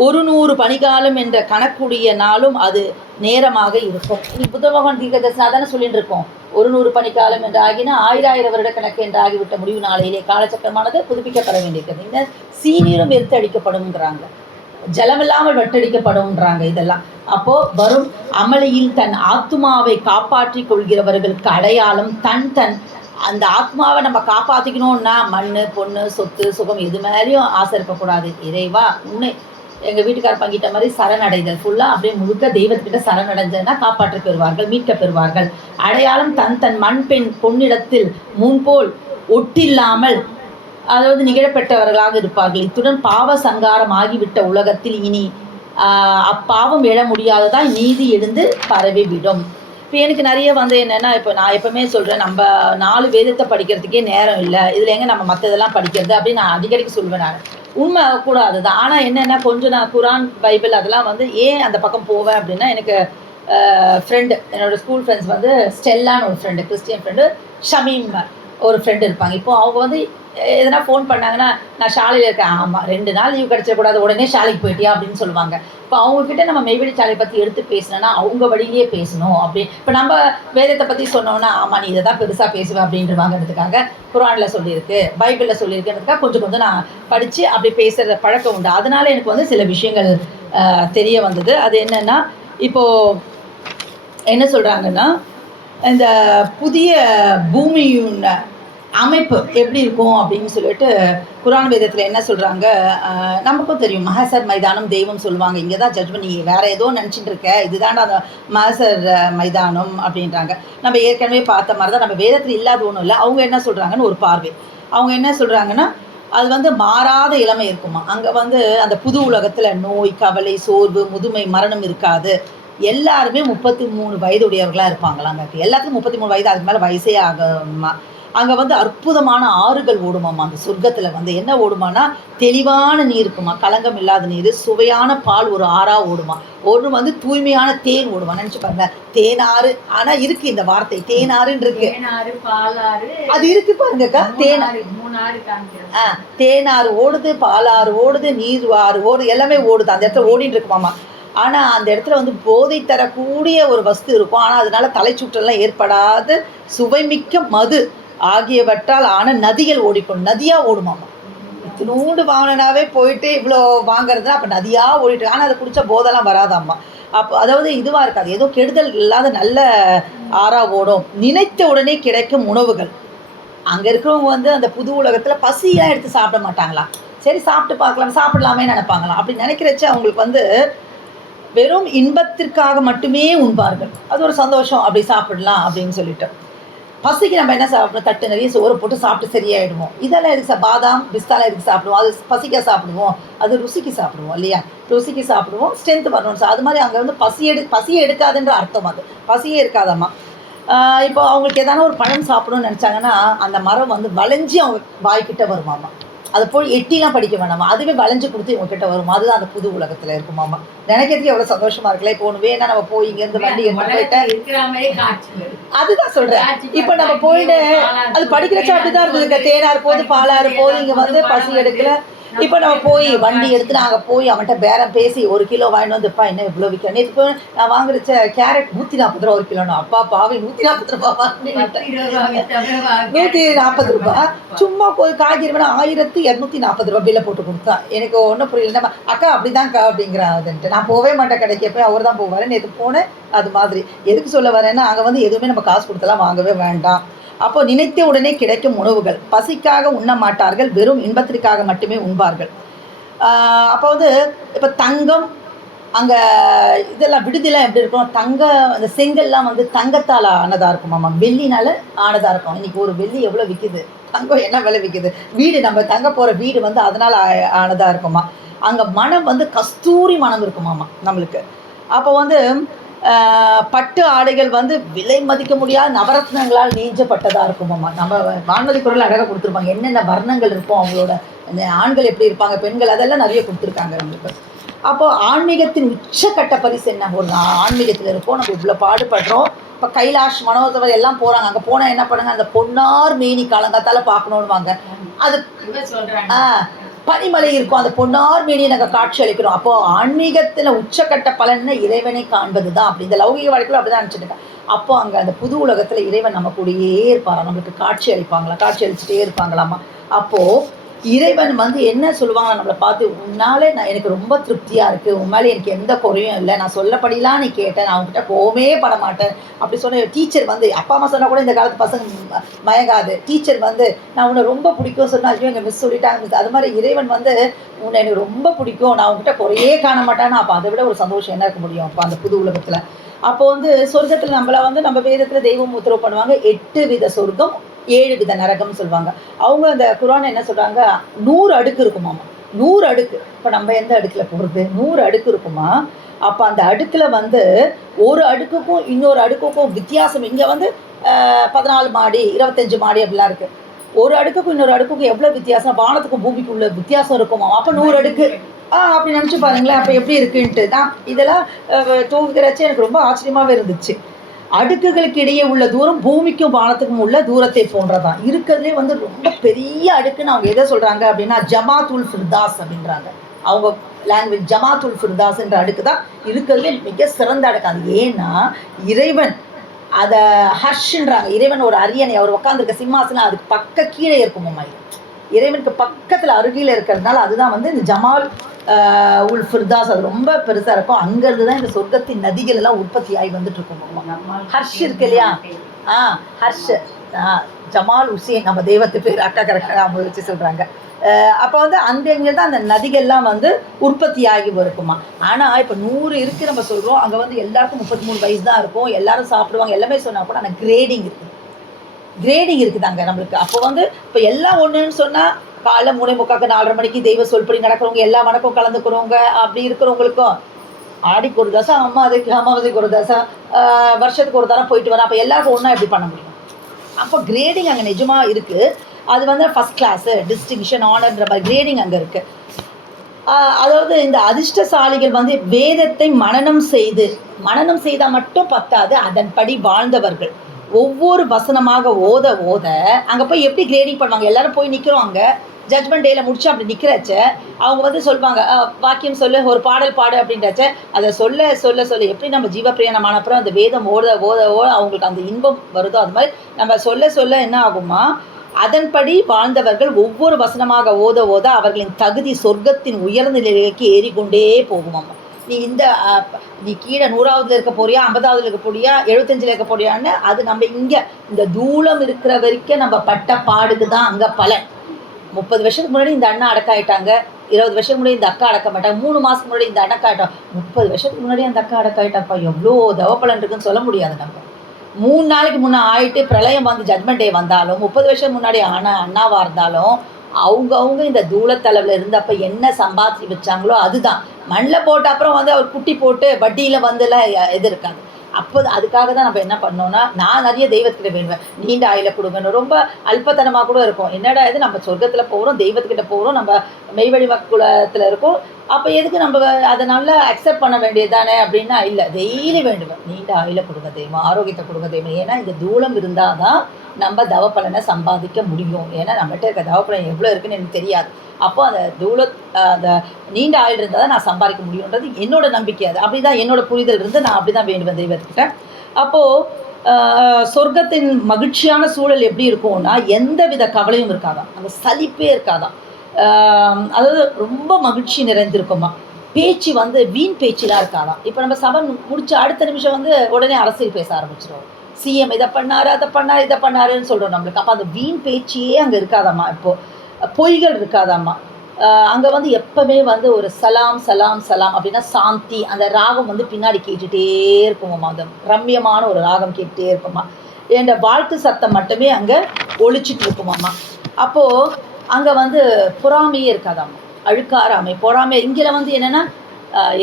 100 பனிகாலம் என்ற கணக்குடைய நாளும் அது நேரமாக இருக்கும். இன்னைக்கு புத்த பகவான் தீர்க்கதரிசனா தானே சொல்லிட்டு இருக்கோம். 100 பனிக்காலம் என்று ஆகினா 1000 வருட கணக்கு என்று ஆகிவிட்ட முடிவு நாளையிலே காலச்சக்கரமானது புதுப்பிக்கப்பட வேண்டியிருக்கிறது. இந்த சீனீரும் எரித்தடிக்கப்படும்ங்கிறாங்க, ஜலமில்லாமல் வெட்டடிக்கப்படும்ன்றாங்க. இதெல்லாம் அப்போது வரும் அமளியில் தன் ஆத்மாவை காப்பாற்றி கொள்கிறவர்களுக்கு அடையாளம் தன் அந்த ஆத்மாவை நம்ம காப்பாற்றிக்கணும்னா மண், பொண்ணு, சொத்து, சுகம் எது மேலேயும் ஆசை இருக்கக்கூடாது. இறைவா உன்னை எங்கள் வீட்டுக்கார பங்கிட்ட மாதிரி சரணடைதல் ஃபுல்லாக அப்படியே முழுக்க தெய்வத்துக்கிட்ட சரணடைஞ்சதுன்னா காப்பாற்ற பெறுவார்கள், மீட்க பெறுவார்கள். அடையாளம் தன் மண் பெண் பொன்னிடத்தில் முன்போல் ஒட்டில்லாமல், அதாவது நிகழப்பெற்றவர்களாக இருப்பார்கள். இத்துடன் பாவ சங்காரம் ஆகிவிட்ட உலகத்தில் இனி அப்பாவம் எழ முடியாததான் நீதி எழுந்து பரவிவிடும். இப்போ எனக்கு நிறைய வந்து என்னென்னா, இப்போ நான் எப்போவுமே சொல்கிறேன், நம்ம 4 வேதத்தை படிக்கிறதுக்கே நேரம் இல்லை, இதில் எங்கே நம்ம மற்றதெல்லாம் படிக்கிறது அப்படின்னு நான் அடிக்கடிக்கு சொல்வேன். நான் உண்மை கூட அதுதான். ஆனால் என்னென்னா, கொஞ்சம் நான் குரான், பைபிள் அதெல்லாம் வந்து ஏன் அந்த பக்கம் போவேன் அப்படின்னா, எனக்கு ஃப்ரெண்டு, என்னோடய ஸ்கூல் ஃப்ரெண்ட்ஸ் வந்து ஸ்டெல்லான்னு ஒரு ஃப்ரெண்டு, கிறிஸ்டியன் ஃப்ரெண்டு, ஷமீம் ஒரு ஃப்ரெண்டு இருப்பாங்க. இப்போது அவங்க வந்து எதனா ஃபோன் பண்ணாங்கன்னா, நான் ஷாலையில இருக்கேன். ஆமா 2 நாள் லீவ் கிடைச்சிடக்கூடாது, உடனே ஷாலைக்கு போயிட்டியா அப்படின்னு சொல்லுவாங்க. இப்போ அவங்கக்கிட்ட நம்ம மெய்வழி சாலை பற்றி எடுத்து பேசினோன்னா, அவங்க வழியிலேயே பேசணும் அப்படி. இப்போ நம்ம வேதத்தை பற்றி சொன்னோம்னா, ஆமா நீ இதை தான் பெருசாக பேசுவேன் அப்படின்றவாங்கிறதுக்காக குர்ஆனில் சொல்லியிருக்கு, பைபிளில் சொல்லியிருக்குன்றதுக்காக கொஞ்சம் கொஞ்சம் நான் படித்து அப்படி பேசுகிற பழக்கம் உண்டு. அதனால எனக்கு வந்து சில விஷயங்கள் தெரிய வந்தது. அது என்னென்னா, இப்போது என்ன சொல்கிறாங்கன்னா, இந்த புதிய பூமியின் அமைப்பு எப்படி இருக்கும் அப்படின்னு சொல்லிட்டு குர்ஆன் வேதத்தில் என்ன சொல்கிறாங்க, நமக்கும் தெரியும் மஹசர் மைதானம் தெய்வம் சொல்லுவாங்க. இங்கே தான் ஜட்ஜ் பண்ணி வேறு ஏதோ நினச்சிட்டு இருக்க, இதுதான்டா அந்த மஹசர் மைதானம் அப்படின்றாங்க. நம்ம ஏற்கனவே பார்த்த மாதிரி தான், நம்ம வேதத்தில் இல்லாத ஒன்றும் இல்லை. அவங்க என்ன சொல்கிறாங்கன்னு ஒரு பார்வை. அவங்க என்ன சொல்கிறாங்கன்னா, அது வந்து மாறாத இளமை இருக்குமா. அங்கே வந்து அந்த புது உலகத்தில் நோய், கவலை, சோர்வு, முதுமை, மரணம் இருக்காது. எல்லாருமே 33 வயதுடையவர்களாக இருப்பாங்களாங்க. எல்லாத்துக்கும் 33 வயது, அதுக்கு மேலே வயசே ஆகுமா. அங்கே வந்து அற்புதமான ஆறுகள் ஓடுமாம்மா. அந்த சொர்க்கத்தில் வந்து என்ன ஓடுமானா, தெளிவான நீர் இருக்குமா, களங்கம் இல்லாத நீர், சுவையான பால் ஒரு ஆறாக ஓடுமா. ஒன்று வந்து தூய்மையான தேன் ஓடுமா. நினச்சி பாருங்க, தேனாறு. ஆனால் இருக்குது இந்த வார்த்தை தேனாறுன்னு இருக்கு, அது இருக்கு பாருங்கக்கா. தேனாறு ஓடுது, பாலாறு ஓடுது, நீர் ஆறு ஓடுது, எல்லாமே ஓடுது. அந்த இடத்துல ஓடிட்டு இருக்குமாம்மா. ஆனால் அந்த இடத்துல வந்து போதை தரக்கூடிய ஒரு வஸ்து இருக்கும். ஆனால் அதனால தலைச்சுற்றெல்லாம் ஏற்படாது. சுவைமிக்க மது ஆகியவற்றால் ஆன நதிகள் ஓடிக்கணும். நதியாக ஓடுமாமா. இத்தினூண்டு வாங்கினாவே போயிட்டு இவ்வளோ வாங்குறதுனா அப்போ நதியாக ஓடிட்டு. ஆனால் அதை குடித்தா போதெல்லாம் வராதாம்மா. அப்போ அதாவது இதுவாக இருக்காது, ஏதோ கெடுதல் இல்லாத நல்ல ஆறாக ஓடும். நினைத்த உடனே கிடைக்கும் உணவுகள். அங்கே இருக்கிறவங்க வந்து அந்த புது உலகத்தில் பசியாக எடுத்து சாப்பிட மாட்டாங்களா. சரி சாப்பிட்டு பார்க்கலாம், சாப்பிடலாமே நினைப்பாங்களாம். அப்படி நினைக்கிறச்ச அவங்களுக்கு வந்து வெறும் இன்பத்திற்காக மட்டுமே உண்பார்கள். அது ஒரு சந்தோஷம், அப்படி சாப்பிடலாம் அப்படின்னு சொல்லிட்டு. பசிக்கு நம்ம என்ன சாப்பிடணும், தட்டு நிறைய சோறு போட்டு சாப்பிட்டு சரியாயிடுவோம். இதெல்லாம் எதுக்கு பாதாம் பிஸ்தாலாம் எதுக்கு சாப்பிடுவோம், அது பசிக்க சாப்பிடுவோம், அது ருசிக்கு சாப்பிடுவோம் இல்லையா. ருசிக்கு சாப்பிடுவோம், ஸ்ட்ரென்த் வரணும். அது மாதிரி அங்கே வந்து பசியே எடுக்காதுன்ற அர்த்தம். அது பசியே இருக்காதம்மா. இப்போ அவங்களுக்கு எதான ஒரு பழம் சாப்பிடணும்னு நினச்சாங்கன்னா, அந்த மரம் வந்து வளைஞ்சி அவங்க வாய்க்கிட்ட வருமாமா. அதை போய் எட்டிலாம் படிக்க வேணாமா, அதுவே வளைஞ்சு கொடுத்து இவங்ககிட்ட வருமா. அதுதான் அந்த புது உலகத்தில் இருக்குமாமா. நினைக்கிறதுக்கு எவ்வளோ சந்தோஷமா இருக்குல்ல. இப்போ ஒன்று வேணா நம்ம போய் இங்கேருந்து வண்டி எடுத்து போயிட்டு, அதுதான் சொல்கிறேன். இப்போ நம்ம போயிட்டு அது படிக்கிறச்சா அப்படி தான் இருக்குது. தேனாறு போது பாலாறு போது இங்கே வந்து பசி எடுக்கல. இப்போ நம்ம போய் வண்டி எடுத்து நாங்கள் போய் அவன்கிட்ட பேரம் பேசி 1 கிலோ வாங்கிட்டு வந்துப்பா என்ன இவ்வளோ விற்க. நேற்று போய் நான் வாங்குறச்ச கேரட் 140 ரூபா 1 கிலோன்னு. அப்பா பாவி 140 ரூபா 140 ரூபா. சும்மா போய் காய்கறி வேணா 1240 ரூபா பில்லை போட்டு கொடுத்தா. எனக்கு ஒன்றும் புரியல. நம்ம அக்கா அப்படிதான்க்கா அப்படிங்கிறாதுன்ட்டு நான் போவே மாட்டேன் கடைக்கு. போய் அவர் தான் போவார். நேற்று போனேன். அது மாதிரி எதுக்கு சொல்ல வரேன்னா, அங்கே வந்து எதுவுமே நம்ம காசு கொடுத்தலாம் வாங்கவே வேண்டாம். அப்போ நினைத்த உடனே கிடைக்கும் உணவுகள். பசிக்காக உண்ண மாட்டார்கள், வெறும் இன்பத்திற்காக மட்டுமே உண்பார்கள். அப்போ வந்து இப்போ தங்கம் அங்கே இதெல்லாம் விடுதிலாம் எப்படி இருக்கும், அந்த செங்கல்லாம் வந்து தங்கத்தால் ஆனதாக இருக்குமாம்மா, வெள்ளினால் ஆனதாக இருக்கும். இன்றைக்கி ஒரு வெள்ளி எவ்வளோ விற்கிது, தங்கம் என்ன விலை விற்கிது. வீடு நம்ம தங்க போகிற வீடு வந்து அதனால் ஆனதாக இருக்குமா. அங்கே மனம் வந்து கஸ்தூரி மனம் இருக்குமாம்மா நம்மளுக்கு. அப்போ வந்து பட்டு ஆடைகள் வந்து விலை மதிக்க முடியாத நவரத்னங்களால் நெஞ்சப்பட்டதாக இருக்குமாம்மா. நம்ம வான்மதி குரல் அழகாக கொடுத்துருப்பாங்க. என்னென்ன வர்ணங்கள் இருக்கும் அவங்களோட, ஆண்கள் எப்படி இருப்பாங்க, பெண்கள், அதெல்லாம் நிறைய கொடுத்துருக்காங்க நம்மளுக்கு. அப்போது ஆன்மீகத்தின் உச்சக்கட்ட பரிசு என்ன, ஒரு ஆன்மீகத்தில் இருக்கோம், நம்ம இவ்வளோ பாடுபடுறோம். இப்போ கைலாஷ் மனோதவர் எல்லாம் போகிறாங்க. அங்கே போனால் என்ன பண்ணுங்க, அந்த பொன்னார் மேனி காலங்காத்தால் பார்க்கணுன்னு வாங்க. அது பனிமலை இருக்கும், அந்த பொன்னார் மேனியை நாங்கள் காட்சி அளிக்கிறோம். அப்போது ஆன்மீகத்தில் உச்சக்கட்ட பலன்னு இறைவனை காண்பது தான். அப்படி இந்த லௌகிக வாழ்க்கையில் அப்படி தான் நினச்சிட்டு. அப்போது அங்கே அந்த புது உலகத்தில் இறைவன் நம்ம கூடயே இருப்பாரா, நம்மளுக்கு காட்சி அளிப்பாங்களா, காட்சி அளிச்சுட்டே இருப்பாங்களாமா. அப்போது இறைவன் வந்து என்ன சொல்லுவாங்க, நம்மளை பார்த்து உன்னாலே எனக்கு ரொம்ப திருப்தியாக இருக்குது, உண்மையிலே எனக்கு எந்த குறையும் இல்லை, நான் சொல்லப்படிலாம் நீ கேட்டேன், நான் உங்ககிட்ட கோவமே பட மாட்டேன் அப்படி சொன்ன டீச்சர் வந்து, அப்பா அம்மா சொன்னால் கூட இந்த காலத்து பசங்க மயங்காது. டீச்சர் வந்து நான் உன்னை ரொம்ப பிடிக்கும் சொன்னால், ஐயோ எங்கள் மிஸ் சொல்லிட்டாங்க மிஸ். அது மாதிரி இறைவன் வந்து உன்னை எனக்கு ரொம்ப பிடிக்கும், நான் உங்ககிட்ட குறையே காண மாட்டேன்னா, அப்போ அதை விட ஒரு சந்தோஷம் என்ன இருக்க முடியும் அப்போ அந்த புது உலகத்தில். அப்போ வந்து சொர்க்கத்தில் நம்மளை வந்து நம்ம வேதத்தில் தெய்வம் உத்தரவு பண்ணுவாங்க, 8 வித சொர்க்கம் 7 வித நரகம்னு சொல்லுவாங்க. அவங்க அந்த குர்ஆன் என்ன சொல்கிறாங்க, 100 அடுக்கு இருக்குமாம்மா. 100 அடுக்கு. இப்போ நம்ம எந்த அடுக்கில் போகிறது, 100 அடுக்கு இருக்குமா. அப்போ அந்த அடுக்கில் வந்து ஒரு அடுக்குக்கும் இன்னொரு அடுக்குக்கும் வித்தியாசம். இங்கே வந்து 14 மாடி 25 மாடி அப்படிலாம் இருக்குது. ஒரு அடுக்குக்கும் இன்னொரு அடுக்குக்கும் எவ்வளோ வித்தியாசம், வானத்துக்கும் பூமிக்கு உள்ள வித்தியாசம் இருக்குமா. அப்போ 100 அடுக்கு. அப்படி நினச்சி பாருங்களேன், அப்போ எப்படி இருக்குன்ட்டு தான். இதெல்லாம் தூங்குகிறச்சே எனக்கு ரொம்ப ஆச்சரியமாகவே இருந்துச்சு. அடுக்குகளுக்கு இடையே உள்ள தூரம் பூமிக்கும் வானத்துக்கும் உள்ள தூரத்தை போன்றதான். இருக்கிறதுலே வந்து ரொம்ப பெரிய அடுக்குன்னு அவங்க எதை சொல்கிறாங்க அப்படின்னா ஜமாத்துல் ஃபிர்தாஸ் அப்படின்றாங்க. அவங்க லாங்குவேஜ் ஜமாத்துல் ஃபிர்தாஸ் என்ற அடுக்கு தான் இருக்கிறதுலே மிக சிறந்த அடுக்கு. அது ஏன்னா இறைவன் அதை ஹர்ஷ்ன்றாங்க. இறைவன் ஒரு அரியணை, அவர் உட்காந்துருக்க சிம்மாசனம் அதுக்கு கீழே இருக்குமம்மா. இது இறைவனுக்கு பக்கத்தில் அருகில் இருக்கிறதுனால அதுதான் வந்து இந்த ஜமால் உல் ஃபிர்தாஸ். அது ரொம்ப பெருசாக இருக்கும். அங்கேருந்து தான் இந்த சொர்க்கத்தின் நதிகள் எல்லாம் உற்பத்தி ஆகி வந்துட்டு இருக்கோம். ஹர்ஷ் இருக்கு இல்லையா? ஹர்ஷ் ஜமால் உசேன் நம்ம தெய்வத்து பேர் அக்கா கரெக்டாக அவங்க வச்சு சொல்கிறாங்க. அப்போ வந்து அந்த எங்கே தான் அந்த நதிகள்லாம் வந்து உற்பத்தி ஆகி இருக்குமா. ஆனால் இப்போ 100 இருக்குது நம்ம சொல்கிறோம். அங்கே வந்து எல்லாருக்கும் 33 வயசு தான் இருக்கும், எல்லாரும் சாப்பிடுவாங்க எல்லாமே சொன்னால் கூட ஆனால் கிரேடிங் இருக்குது அங்கே நம்மளுக்கு. அப்போ வந்து இப்போ எல்லாம் ஒன்றுன்னு சொன்னால் காலைல 3:45 4:30 மணிக்கு தெய்வ சொல்படி நடக்கிறவங்க, எல்லா வணக்கம் கலந்துக்கிறவங்க, அப்படி இருக்கிறவங்களுக்கும் ஆடிக்கு ஒரு தசை, அமாவாசைக்கு ஒரு தசை, வருஷத்துக்கு ஒரு தரம் போயிட்டு வரேன். அப்போ எல்லாருக்கும் ஒன்றா எப்படி பண்ண முடியும்? அப்போ கிரேடிங் அங்கே நிஜமாக இருக்குது. அது வந்து ஃபஸ்ட் கிளாஸு, டிஸ்டிங்ஷன், ஆனர்ன்ற மாதிரி கிரேடிங் அங்கே இருக்குது. அதாவது இந்த அதிர்ஷ்டசாலிகள் வந்து வேதத்தை மனனம் செய்தால் மட்டும் பத்தாது, அதன்படி வாழ்ந்தவர்கள் ஒவ்வொரு வசனமாக ஓத அங்கே போய் எப்படி கிரேடிங் பண்ணுவாங்க? எல்லோரும் போய் நிற்கிறோம். அங்கே ஜட்மெண்ட் டேயில் முடிச்சு அப்படி நிற்கிறச்ச அவங்க வந்து சொல்லுவாங்க, வாக்கியம் சொல்லு, ஒரு பாடல் பாடு அப்படின்றச்ச அதை சொல்ல எப்படி நம்ம ஜீவப்பிரயாணமான அப்புறம் அந்த வேதம் ஓத அவங்களுக்கு அந்த இன்பம் வருதோ அது மாதிரி நம்ம சொல்ல என்ன ஆகுமா, அதன்படி வாழ்ந்தவர்கள் ஒவ்வொரு வசனமாக ஓத அவர்களின் தகுதி சொர்க்கத்தின் உயர்ந்த நிலைக்கு ஏறிக்கொண்டே போகுமாம். நீ கீழே 100ஆவதுல இருக்க போறியா, 50ஆவதுல இருக்க போறியா, 75ல் இருக்க போறியான்னு அது நம்ம இங்கே இந்த தூளம் இருக்கிற வரைக்கும் நம்ம பட்ட பாடுக்கு தான் அங்கே பலன். 30 வருஷத்துக்கு முன்னாடி இந்த அண்ணா அடக்காயிட்டாங்க, 20 வருஷத்துக்கு முன்னாடி இந்த அக்கா அடக்க மாட்டாங்க, 3 மாதத்துக்கு முன்னாடி இந்த அடக்காயிட்டோம், 30 வருஷத்துக்கு முன்னாடி அந்த அக்கா அடக்காயிட்டாப்பா, எவ்வளோ தவப்பலன் இருக்குன்னு சொல்ல முடியாது. நம்ம 3 நாளைக்கு முன்னே ஆயிட்டு பிரளயம் வந்து ஜட்மெண்ட் டே வந்தாலும் 30 வருஷம் முன்னாடி அண்ணாவாக இருந்தாலும் அவங்க இந்த தூளத்தளவில் இருந்தப்போ என்ன சம்பாதிச்சு வச்சாங்களோ அதுதான் மண்ணில் போட்ட அப்புறம் வந்து அவர் குட்டி போட்டு வட்டியில் வந்துலாம் இது இருக்காது. அப்போ அதுக்காக தான் நம்ம என்ன பண்ணோன்னா, நான் நிறைய தெய்வத்துக்கிட்ட வேண்டுவேன், நீண்ட ஆயில கொடுங்கன்னு. ரொம்ப அல்பத்தனமாக கூட இருக்கும். என்னடா இது, நம்ம சொர்க்கத்தில் போகிறோம், தெய்வத்துக்கிட்ட போகிறோம், நம்ம மெய்வழி குலத்தில் இருக்கோம், அப்போ எதுக்கு நம்ம அதை நல்லா அக்செப்ட் பண்ண வேண்டியது தானே அப்படின்னா, இல்லை, டெய்லி வேண்டுவேன், நீண்ட ஆயில கொடுங்க தெய்வம், ஆரோக்கியத்தை கொடுங்க தெய்வம். ஏன்னா இந்த தூளம் இருந்தால் தான் நம்ம தவப்பலனை சம்பாதிக்க முடியும். ஏன்னா நம்மகிட்ட இருக்க தவப்பலன் எவ்வளோ இருக்குன்னு எனக்கு தெரியாது. அப்போ அந்த அந்த நீண்ட ஆயுள் இருந்தால் தான் நான் சம்பாதிக்க முடியுன்றது என்னோட நம்பிக்கை. அது அப்படி தான் என்னோட புரிதல் இருந்து நான் அப்படி தான் வேண்டுவேன் தெய்வத்துக்கிட்ட. அப்போது சொர்க்கத்தின் மகிழ்ச்சியான சூழல் எப்படி இருக்கும்னா, எந்த வித கவலையும் இருக்காதான், அந்த சலிப்பே இருக்காதான். அதாவது ரொம்ப மகிழ்ச்சி நிறைந்திருக்குமா. பேச்சு வந்து வீண் பேச்சுலாம் இருக்காதான். இப்போ நம்ம சபை முடிச்ச அடுத்த நிமிஷம் வந்து உடனே அரசியல் பேச ஆரம்பிச்சிடுவோம். சிஎம் இதை பண்ணார், அதை பண்ணார், இதை பண்ணாருன்னு சொல்கிறோம் நம்மளுக்கு. அப்போ அந்த வீண் பேச்சியே அங்கே இருக்காதாம்மா. இப்போது பொய்கள் இருக்காதாம்மா. அங்கே வந்து எப்போவுமே வந்து ஒரு சலாம் சலாம் சலாம் அப்படின்னா சாந்தி, அந்த ராகம் வந்து பின்னாடி கேட்டுகிட்டே இருக்குமாம்மா. அந்த ரம்யமான ஒரு ராகம் கேட்டுகிட்டே இருக்குமா. என்ற வாழ்த்து சத்தம் மட்டுமே அங்கே ஒழிச்சிட்டு இருக்குமாம்மா. அப்போது அங்கே வந்து பொறாமையே இருக்காதாம்மா, அழுக்காராமை, பொறாமை. இங்கே வந்து என்னென்னா,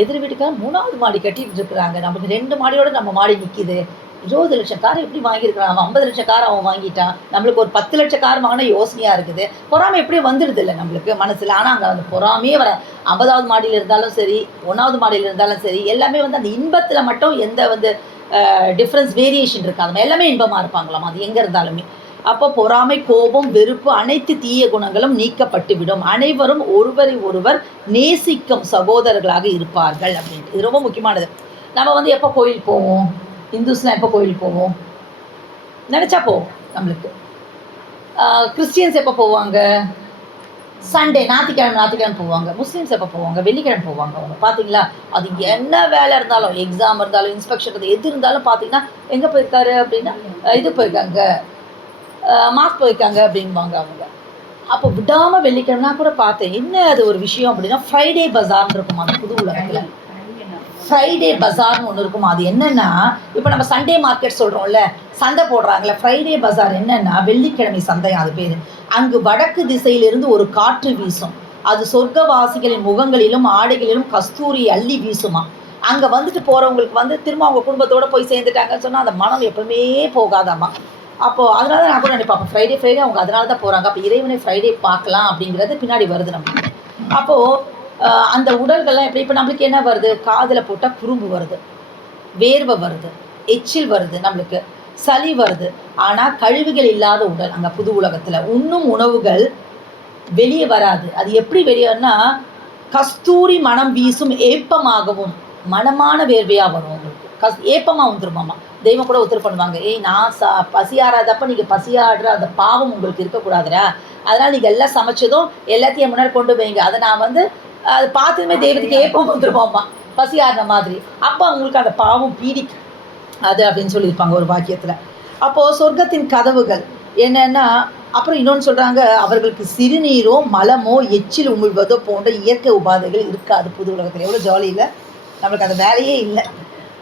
எதிர் வீட்டுக்கார 3வது மாடி கட்டிகிட்டு இருக்கிறாங்க, நமக்கு 2 மாடியோடு நம்ம மாடி நிற்கிது, 20 லட்சம் கார் எப்படி வாங்கியிருக்கிறான், அவன் 50 லட்சம் கார் அவன் வாங்கிட்டான், நம்மளுக்கு ஒரு 10 லட்சம் கார் வாங்கினா யோசனையாக இருக்குது. பொறாமை எப்படி வந்துடுது இல்லை நம்மளுக்கு மனசில். ஆனால் அங்கே அந்த பொறாமையே வர 50வது மாடியில் இருந்தாலும் சரி, 1வது மாடியில் இருந்தாலும் சரி, எல்லாமே வந்து அந்த இன்பத்தில் மட்டும் எந்த வந்து டிஃப்ரென்ஸ் வேரியேஷன் இருக்காது, எல்லாமே இன்பமாக இருப்பாங்களாம் அது எங்கே இருந்தாலுமே. அப்போ பொறாமை, கோபம், வெறுப்பு, அனைத்து தீய குணங்களும் நீக்கப்பட்டுவிடும், அனைவரும் ஒருவரை ஒருவர் நேசிக்கும் சகோதரர்களாக இருப்பார்கள் அப்படின்ட்டு. இது ரொம்ப முக்கியமானது. நம்ம வந்து எப்போ கோயில் போவோம், இந்துஸ்லாம் எப்போ கோயில் போவோம், நினச்சா போவோம் நம்மளுக்கு. கிறிஸ்டியன்ஸ் எப்போ போவாங்க, சண்டே, ஞாயிற்றுக்கிழமை போவாங்க. முஸ்லீம்ஸ் எப்போ போவாங்க, வெள்ளிக்கிழமை போவாங்க. அவங்க பார்த்தீங்களா, அது என்ன வேலை இருந்தாலும், எக்ஸாம் இருந்தாலும், இன்ஸ்பெக்ஷன் இருந்தாலும், எது இருந்தாலும் பார்த்தீங்கன்னா எங்கே போயிருக்காரு அப்படின்னா, இது போயிருக்காங்க, மாஸ் போயிருக்காங்க அப்படின்பாங்க அவங்க. அப்போ விடாமல் வெள்ளிக்கிழமை கூட பார்த்தேன். என்ன அது ஒரு விஷயம் அப்படின்னா, ஃப்ரைடே பஜார்னு இருக்கும் அந்த புது உலகத்தில். ஃப்ரைடே பஜார்னு ஒன்று இருக்குமா. அது என்னென்னா, இப்போ நம்ம சண்டே மார்க்கெட் சொல்கிறோம்ல, சந்தை போடுறாங்களே, ஃப்ரைடே பஜார் என்னென்னா வெள்ளிக்கிழமை சந்தை அது பேர். அங்கு வடக்கு திசையிலிருந்து ஒரு காற்று வீசும், அது சொர்க்கவாசிகளின் முகங்களிலும் ஆடைகளிலும் கஸ்தூரி அள்ளி வீசுமா. அங்கே வந்துட்டு போகிறவங்களுக்கு வந்து திரும்ப அவங்க குடும்பத்தோடு போய் சேர்ந்துட்டாங்கன்னு சொன்னால் அந்த மனம் எப்பவுமே போகாதாம்மா. அப்போது அதனால தான் நான் கூட நினைப்பேன், அப்போ ஃப்ரைடே அவங்க அதனால தான் போகிறாங்க. அப்போ இறைவனை ஃப்ரைடே பார்க்கலாம் அப்படிங்கிறது பின்னாடி வருது நம்மளுக்கு. அப்போது அந்த உடல்கள்லாம் எப்படி, இப்போ நம்மளுக்கு என்ன வருது, காதில் போட்டால் குறும்பு வருது, வேர்வை வருது, எச்சில் வருது, நம்மளுக்கு சளி வருது. ஆனால் கழிவுகள் இல்லாத உடல் அங்கே புது உலகத்தில். உண்ணும் உணவுகள் வெளியே வராது. அது எப்படி வெளியேன்னா கஸ்தூரி மனம் வீசும் ஏப்பமாகவும் மனமான வேர்வையாக வரும் உங்களுக்கு. ஏப்பமாக வந்துருமாம்மா. தெய்வம் கூட ஒத்துரு பண்ணுவாங்க, ஏய் நான் பசியாராதப்போ நீங்கள் பசியாடுற அந்த பாவம் உங்களுக்கு இருக்கக்கூடாதுரா, அதனால் நீங்கள் எல்லாம் சமைச்சதும் எல்லாத்தையும் முன்னாடி கொண்டு வைங்க, அதை நான் வந்து அது பார்த்ததுமே தெய்வத்துக்கு ஏப்பம் வந்துருமாம்மா பசியாடுற மாதிரி. அப்போ அவங்களுக்கு அந்த பாவம் பீடிக்கு அது அப்படின்னு சொல்லியிருப்பாங்க ஒரு வாக்கியத்தில். அப்போது சொர்க்கத்தின் கதவுகள் என்னென்னா, அப்புறம் இன்னொன்று சொல்கிறாங்க, அவர்களுக்கு சிறுநீரோ மலமோ எச்சில் உமிழ்வதோ போன்ற இயற்கை உபாதைகள் இருக்காது புது உலகத்தில். எவ்வளோ ஜாலி இல்லை, நம்மளுக்கு அந்த வேலையே இல்லை.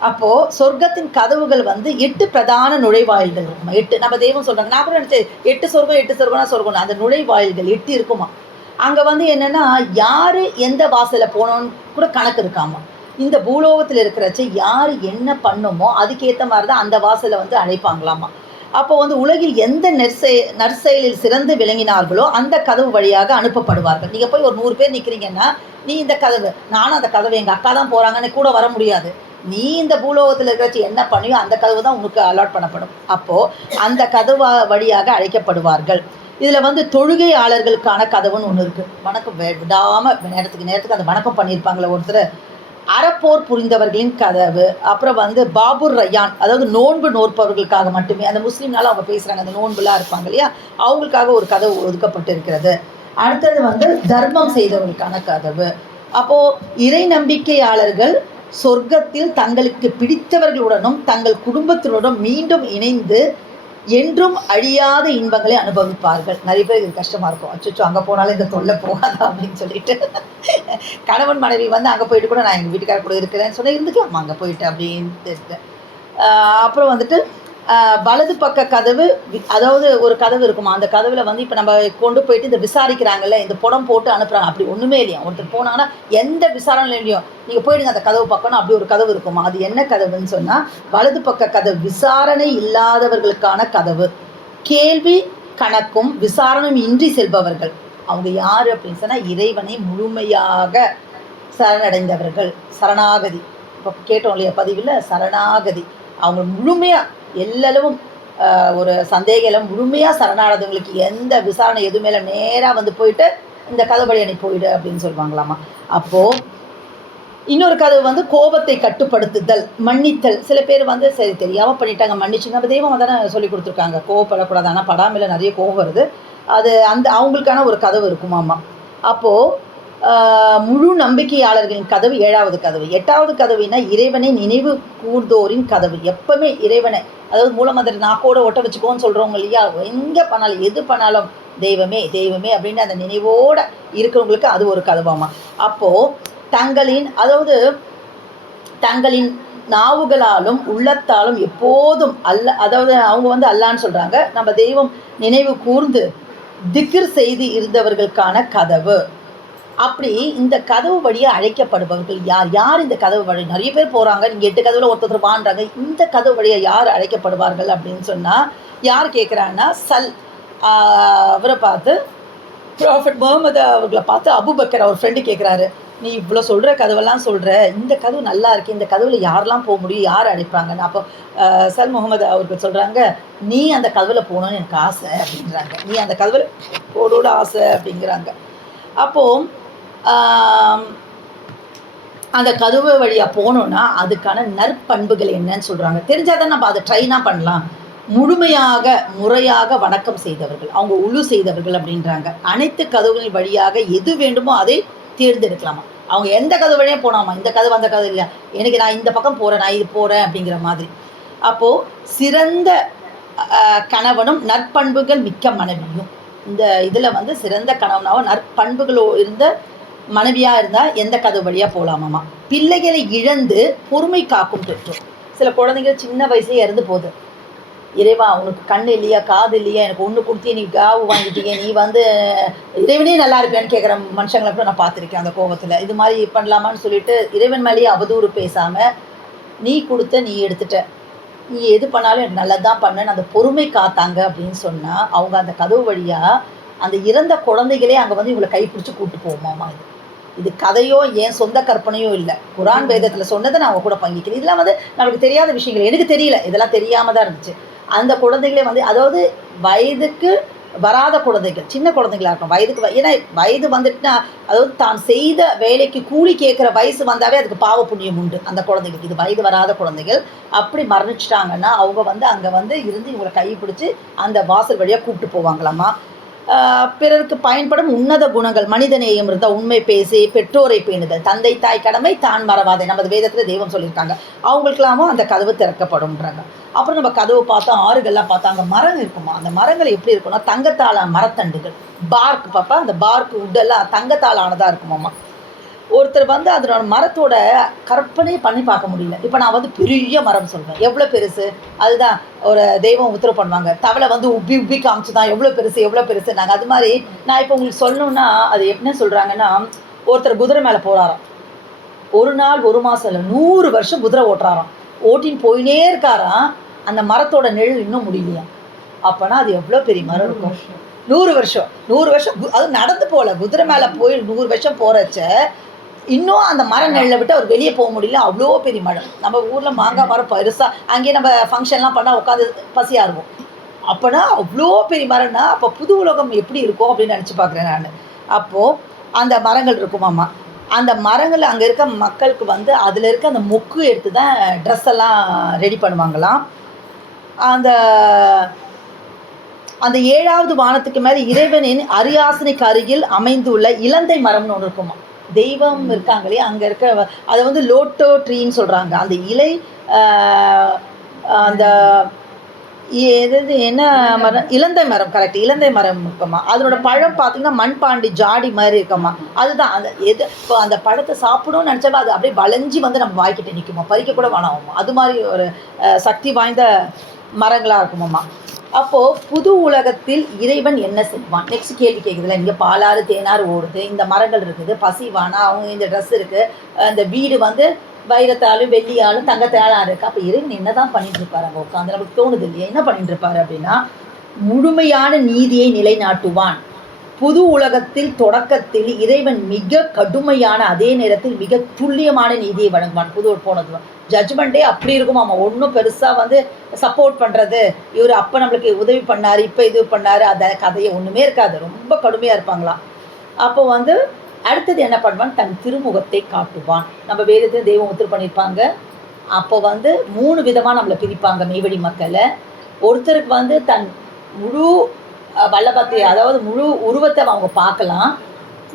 அப்போது சொர்க்கத்தின் கதவுகள் வந்து 8 பிரதான நுழைவாயில்கள் இருக்குமா. 8 நம்ம தெய்வம் சொல்கிறாங்க. நான் கூட நினச்சேன் 8 சொர்க்கம் 8 சொர்க்கம்னா சொர்க்கம், அந்த நுழைவாயில்கள் 8 இருக்குமா. அங்கே வந்து என்னென்னா யார் எந்த வாசலில் போனோன்னு கூட கணக்கு இருக்காமா. இந்த பூலோகத்தில் இருக்கிறச்ச யார் என்ன பண்ணுமோ அதுக்கேற்ற மாதிரி தான் அந்த வாசலை வந்து அழைப்பாங்களாமா. அப்போ வந்து உலகில் எந்த நற்செயலில் சிறந்து விளங்கினார்களோ அந்த கதவு வழியாக அனுப்பப்படுவார்கள். நீங்கள் போய் ஒரு 100 பேர் நிற்கிறீங்கன்னா, நீ இந்த கதவு, நானும் அந்த கதவு, எங்கள் அக்கா தான் போகிறாங்கன்னு கூட வர முடியாது. நீ இந்த பூலோகத்தில் இருக்கிறச்சு என்ன பண்ணியோ அந்த கதவு தான் உனக்கு அலாட் பண்ணப்படும். அப்போது அந்த கதவு வழியாக அழைக்கப்படுவார்கள். இதில் வந்து தொழுகையாளர்களுக்கான கதவுன்னு ஒன்று இருக்குது. வணக்கம் விடாமல் நேரத்துக்கு அந்த வணக்கம் பண்ணியிருப்பாங்களே ஒருத்தர், அறப்போர் புரிந்தவர்களின் கதவு. அப்புறம் வந்து பாபுர் ரயான், அதாவது நோன்பு நோற்பவர்களுக்காக மட்டுமே, அந்த முஸ்லீம்னால அவங்க பேசுகிறாங்க, அந்த நோன்புலாம் இருப்பாங்க இல்லையா, அவங்களுக்காக ஒரு கதவு ஒதுக்கப்பட்டு இருக்கிறது. அடுத்தது வந்து தர்மம் செய்தவர்களுக்கான கதவு. அப்போது இறை நம்பிக்கையாளர்கள் சொர்க்கத்தில் தங்களுக்கு பிடித்தவர்களுடனும் தங்கள் குடும்பத்தினுடன் மீண்டும் இணைந்து என்றும் அழியாத இன்பங்களை அனுபவிப்பார்கள். நிறைய பேர் இது கஷ்டமாக இருக்கும், அச்சோ அங்கே போனாலும் இந்த தொல்லை போகாதா அப்படின்னு சொல்லிட்டு. கணவன் மனைவி வந்து அங்கே போயிட்டு கூட நான் எங்கள் வீட்டுக்கார கூட இருக்கிறேன்னு சொன்னால் இருந்துக்கலாமா அங்கே போயிட்டு அப்படின்ட்டு. அப்புறம் வந்துட்டு வலது பக்க கதவு, அதாவது ஒரு கதவு இருக்குமா, அந்த கதவில் வந்து இப்போ நம்ம கொண்டு போயிட்டு இந்த விசாரிக்கிறாங்கல்ல, இந்த புடம் போட்டு அனுப்புகிறாங்க, அப்படி ஒன்றுமே இல்லையா. ஒருத்தர் போனாங்கன்னா எந்த விசாரணை இல்லையோ நீங்கள் போயிடுங்க அந்த கதவு பக்கம்னு அப்படி ஒரு கதவு இருக்குமா. அது என்ன கதவுன்னு சொன்னால் வலது பக்க கதவு விசாரணை இல்லாதவர்களுக்கான கதவு. கேள்வி கணக்கும் விசாரணையும் இன்றி செல்பவர்கள் அவங்க யார் அப்படின்னு சொன்னால் இறைவனை முழுமையாக சரணடைந்தவர்கள். சரணாகதி, இப்போ கேட்டோம் இல்லையா பதிவில், சரணாகதி. அவங்க முழுமையாக எல்லளவும் ஒரு சந்தேகம் முழுமையாக சரணானவங்களுக்கு எந்த விசாரணை எதுவுமே நேராக வந்து போயிட்டு இந்த கதவழி அணி போயிடு அப்படின்னு சொல்லுவாங்களாமா. அப்போது இன்னொரு கதவு வந்து கோபத்தை கட்டுப்படுத்துதல், மன்னித்தல். சில பேர் வந்து சரி தெரியாமல் பண்ணிட்டாங்க, மன்னிச்சு நம்ம தெய்வம் தானே சொல்லி கொடுத்துருக்காங்க கோவப்படக்கூடாது, ஆனால் படாமல் நிறைய கோபம் வருது, அது அந்த அவங்களுக்கான ஒரு கதவு இருக்குமாம்மா. அப்போது முழு நம்பிக்கையாளர்களின் கதவு 7வது கதவு. 8வது கதவுனா இறைவனை நினைவு கூர்ந்தோரின் கதவு. எப்பவுமே இறைவனை, அதாவது மூலமந்திர நாக்கோட ஒட்ட வச்சுக்கோன்னு சொல்கிறவங்க இல்லையா, எங்கே பண்ணாலும் எது பண்ணாலும் தெய்வமே தெய்வமே அப்படின்னு அந்த நினைவோடு இருக்கிறவங்களுக்கு அது ஒரு கதவாமா. அப்போது தங்களின் நாவுகளாலும் உள்ளத்தாலும் எப்போதும் அதாவது அவங்க வந்து அல்லான்னு சொல்கிறாங்க, நம்ம தெய்வம் நினைவு கூர்ந்து திக்ர் செய்து இருந்தவர்களுக்கான கதவு. அப்படி இந்த கதவு வழியாக அழைக்கப்படுபவர்கள் யார் இந்த கதவு வழி? நிறைய பேர் போகிறாங்க, நீங்கள் 8 கதவுல ஒருத்தர் வாழ்றாங்க, இந்த கதவு வழியாக யார் அழைக்கப்படுவார்கள் அப்படின்னு சொன்னால் யார் கேட்குறாங்கன்னா அவரை பார்த்து ப்ராஃபட் முகமது அவர்களை பார்த்து அபூபக்கர் அவர் ஃப்ரெண்டு கேட்குறாரு, நீ இவ்வளோ சொல்கிற கதவெல்லாம் சொல்கிற, இந்த கதவு நல்லா இருக்குது, இந்த கதவில் யாரெல்லாம் போக முடியும், யார் அழைப்பாங்கன்னு. அப்போ சல் முகமது அவர்கள் சொல்கிறாங்க, நீ அந்த கதவில் போகணுன்னு எனக்கு ஆசை அப்படிங்கிறாங்க, நீ அந்த கதவில் போடோட ஆசை அப்படிங்கிறாங்க. அப்போது அந்த கதவு வழியாக போனோன்னா அதுக்கான நற்பண்புகள் என்னன்னு சொல்கிறாங்க. தெரிஞ்சால் தான் நம்ம அதை ட்ரைனாக பண்ணலாம். முறையாக வணக்கம் செய்தவர்கள், அவங்க உழு செய்தவர்கள் அப்படின்றாங்க. அனைத்து கதவுகளின் வழியாக எது வேண்டுமோ அதை தேர்ந்தெடுக்கலாமா. அவங்க எந்த கதவு வழியாக போனாமா, இந்த கதவு அந்த கதவு இல்லையா, எனக்கு நான் இந்த பக்கம் போகிறேன், நான் இது போகிறேன் அப்படிங்கிற மாதிரி. அப்போது சிறந்த கணவனும் நற்பண்புகள் மிக்க மனைவியும். இந்த இதில் வந்து சிறந்த கணவனாக நற்பண்புகளோ இருந்த மனைவியாக இருந்தால் எந்த கதவு வழியாக போகலாமாம்மா. பிள்ளைகளை இழந்து பொறுமை காக்கும் பெற்றோர். சில குழந்தைங்க சின்ன வயசுலேயே இறந்து போகுது, இறைவா உனக்கு கண் இல்லையா காது இல்லையா, எனக்கு ஒன்று கொடுத்தி நீ காவு வாங்கிட்டீங்க, நீ வந்து இறைவனே நல்லா இருப்பேன்னு கேட்குற மனுஷங்களை கூட நான் பார்த்துருக்கேன். அந்த கோபத்தில் இது மாதிரி பண்ணலாமான்னு சொல்லிட்டு இறைவன் மேலேயே அவதூறு பேசாமல், நீ கொடுத்த நீ எடுத்துட்ட, நீ எது பண்ணாலும் எனக்கு நல்லது தான் பண்ணேன்னு அந்த பொறுமை காத்தாங்க அப்படின்னு சொன்னால் அவங்க அந்த கதவு வழியாக அந்த இறந்த குழந்தைகளே அங்கே வந்து இவங்களை கைப்பிடிச்சி கூப்பிட்டு போகுமாம்மா. இது இது கதையோ என் சொந்த கற்பனையோ இல்லை, குரான் வேதத்தில் சொன்னதை நான் அவங்க கூட பங்கிக்கிறேன். இதெல்லாம் வந்து நம்மளுக்கு தெரியாத விஷயங்கள், எனக்கு தெரியல, இதெல்லாம் தெரியாமல் தான் இருந்துச்சு. அந்த குழந்தைகளே வந்து அதாவது வயதுக்கு வராத குழந்தைகள், சின்ன குழந்தைகளாக இருக்கும், வயதுக்கு ஏன்னா வயது வந்துட்டுனா அதாவது தான் செய்த வேலைக்கு கூலி கேட்குற வயசு வந்தாவே அதுக்கு பாவ புண்ணியம் உண்டு அந்த குழந்தைகளுக்கு. இது வயது வராத குழந்தைகள் அப்படி மரணிச்சிட்டாங்கன்னா அவங்க வந்து அங்கே வந்து இருந்து இவங்களை கை பிடிச்சி அந்த வாசல் வழியாக கூப்பிட்டு போவாங்களாமா. பிறருக்கு பயன்படும் உன்னத குணங்கள், மனிதநேயம் இருந்தால், உண்மை பேசி, பெற்றோரை பேணுதல், தந்தை தாய் கடமை தான் மறவாதே, நமது வேதத்தில் தெய்வம் சொல்லியிருக்காங்க. அவங்களுக்கெல்லாமும் அந்த கதவு திறக்கப்படும்ன்றாங்க. அப்புறம் நம்ம கதவு பார்த்தா ஆறுகள்லாம் பார்த்தா அங்கே மரம் இருக்குமா. அந்த மரங்கள் எப்படி இருக்குன்னா தங்கத்தால் மரத்தண்டுகள், பார்க் பாப்பா, அந்த பார்க் உட்டெல்லாம் தங்கத்தால் ஆனதாக இருக்குமாம்மா. ஒருத்தர் வந்து அதனோட மரத்தோட கற்பனை பண்ணி பார்க்க முடியல. இப்போ நான் வந்து பெரிய மரம் சொல்வேன், எவ்வளோ பெருசு, அதுதான் ஒரு தெய்வம் உத்தரவு பண்ணுவாங்க, தவளை வந்து உப்பி உப்பி காமிச்சு தான் எவ்வளோ பெருசு எவ்வளோ பெருசு. நாங்கள் அது மாதிரி நான் இப்போ உங்களுக்கு சொல்லணுன்னா அது என்ன சொல்கிறாங்கன்னா, ஒருத்தர் குதிரை மேலே போகிறாராம், ஒரு நாள் ஒரு மாதம் இல்லை 100 வருஷம் குதிரை ஓட்டுறாராம், ஓட்டின்னு போயினே இருக்காராம், அந்த மரத்தோட நிழல் இன்னும் முடியலையா. அப்போனா அது எவ்வளோ பெரிய மரம் இருக்கும். 100 வருஷம் அது நடந்து போகல, குதிரை மேலே போய் 100 வருஷம் போகிறச்ச இன்னும் அந்த மர நெல்லை விட்டு அவர் வெளியே போக முடியல, அவ்வளோ பெரிய மரம். நம்ம ஊரில் மாங்காய் மரம் பெருசாக, அங்கேயே நம்ம ஃபங்க்ஷன்லாம் பண்ணால் உட்காந்து பசியாக இருக்கும். அப்போனா அவ்வளோ பெரிய மரம்னா அப்போ புது உலகம் எப்படி இருக்கும் அப்படின்னு நினச்சி பார்க்குறேன் நான். அப்போது அந்த மரங்கள் இருக்குமாம்மா. அந்த மரங்கள் அங்கே இருக்க மக்களுக்கு வந்து அதில் இருக்க அந்த மொக்கு எடுத்து தான் ட்ரெஸ் எல்லாம் ரெடி பண்ணுவாங்களாம். அந்த அந்த 7வது வானத்துக்கு மேலே இறைவனின் அரியாசனைக்கு அருகில் அமைந்துள்ள இலந்தை மரம்னு ஒன்று இருக்குமா. தெய்வம் இருக்காங்களே அங்கே இருக்க அதை வந்து லோட்டோ ட்ரீன்னு சொல்கிறாங்க. அந்த இலை அந்த எது என்ன மரம், இலந்தை மரம், கரெக்ட், இலந்தை மரம் இருக்குமா. அதனோட பழம் பார்த்திங்கன்னா மண்பாண்டி ஜாடி மாதிரி இருக்குமா. அதுதான் அந்த எது இப்போ அந்த பழத்தை சாப்பிடணும்னு நினச்சாவே அது அப்படியே வளைஞ்சி வந்து நம்ம வாய்க்கிட்ட நிற்குமா, பறிக்க கூட வேணாமா. அது மாதிரி ஒரு சக்தி வாய்ந்த மரங்களாக இருக்குமாம்மா. அப்போது புது உலகத்தில் இறைவன் என்ன செய்வான், நெக்ஸ்ட் கேள்வி கேட்குதுல. இங்கே பாலாறு தேனாறு ஓடுது, இந்த மரங்கள் இருக்குது, பசிவானா, அவங்க இந்த ட்ரெஸ் இருக்குது, அந்த வீடு வந்து வைரத்தாலும் வெள்ளியாலும் தங்கத்தாலும் இருக்குது. அப்போ இறைவன் என்ன தான் பண்ணிட்டு இருப்பார் அங்கே உட்காந்து, நமக்கு தோணுது இல்லையா என்ன பண்ணிட்டு இருப்பாரு அப்படின்னா, முழுமையான நீதியை நிலைநாட்டுவான். புது உலகத்தில் தொடக்கத்தில் இறைவன் மிக கடுமையான அதே நேரத்தில் மிக துல்லியமான நீதியை வழங்குவான். புது போனது ஜட்ஜ்மெண்ட்டே அப்படி இருக்கும். ஆமாம், ஒன்றும் பெருசாக வந்து சப்போர்ட் பண்ணுறது, இவர் அப்போ நம்மளுக்கு உதவி பண்ணார், இப்போ இது பண்ணார், அந்த கதையை ஒன்றுமே இருக்காது, ரொம்ப கடுமையாக இருப்பாங்களாம். அப்போ வந்து அடுத்தது என்ன பண்ணுவான், தன் திருமுகத்தை காட்டுவான். நம்ம வேதத்தில் தெய்வம் உத்தரவு பண்ணியிருப்பாங்க. அப்போ வந்து 3 விதமாக நம்மளை பிரிப்பாங்க மெய்வழி மக்களை. ஒருத்தருக்கு வந்து தன் முழு வல்லபத்தை, அதாவது முழு உருவத்தை அவங்க பார்க்கலாம்.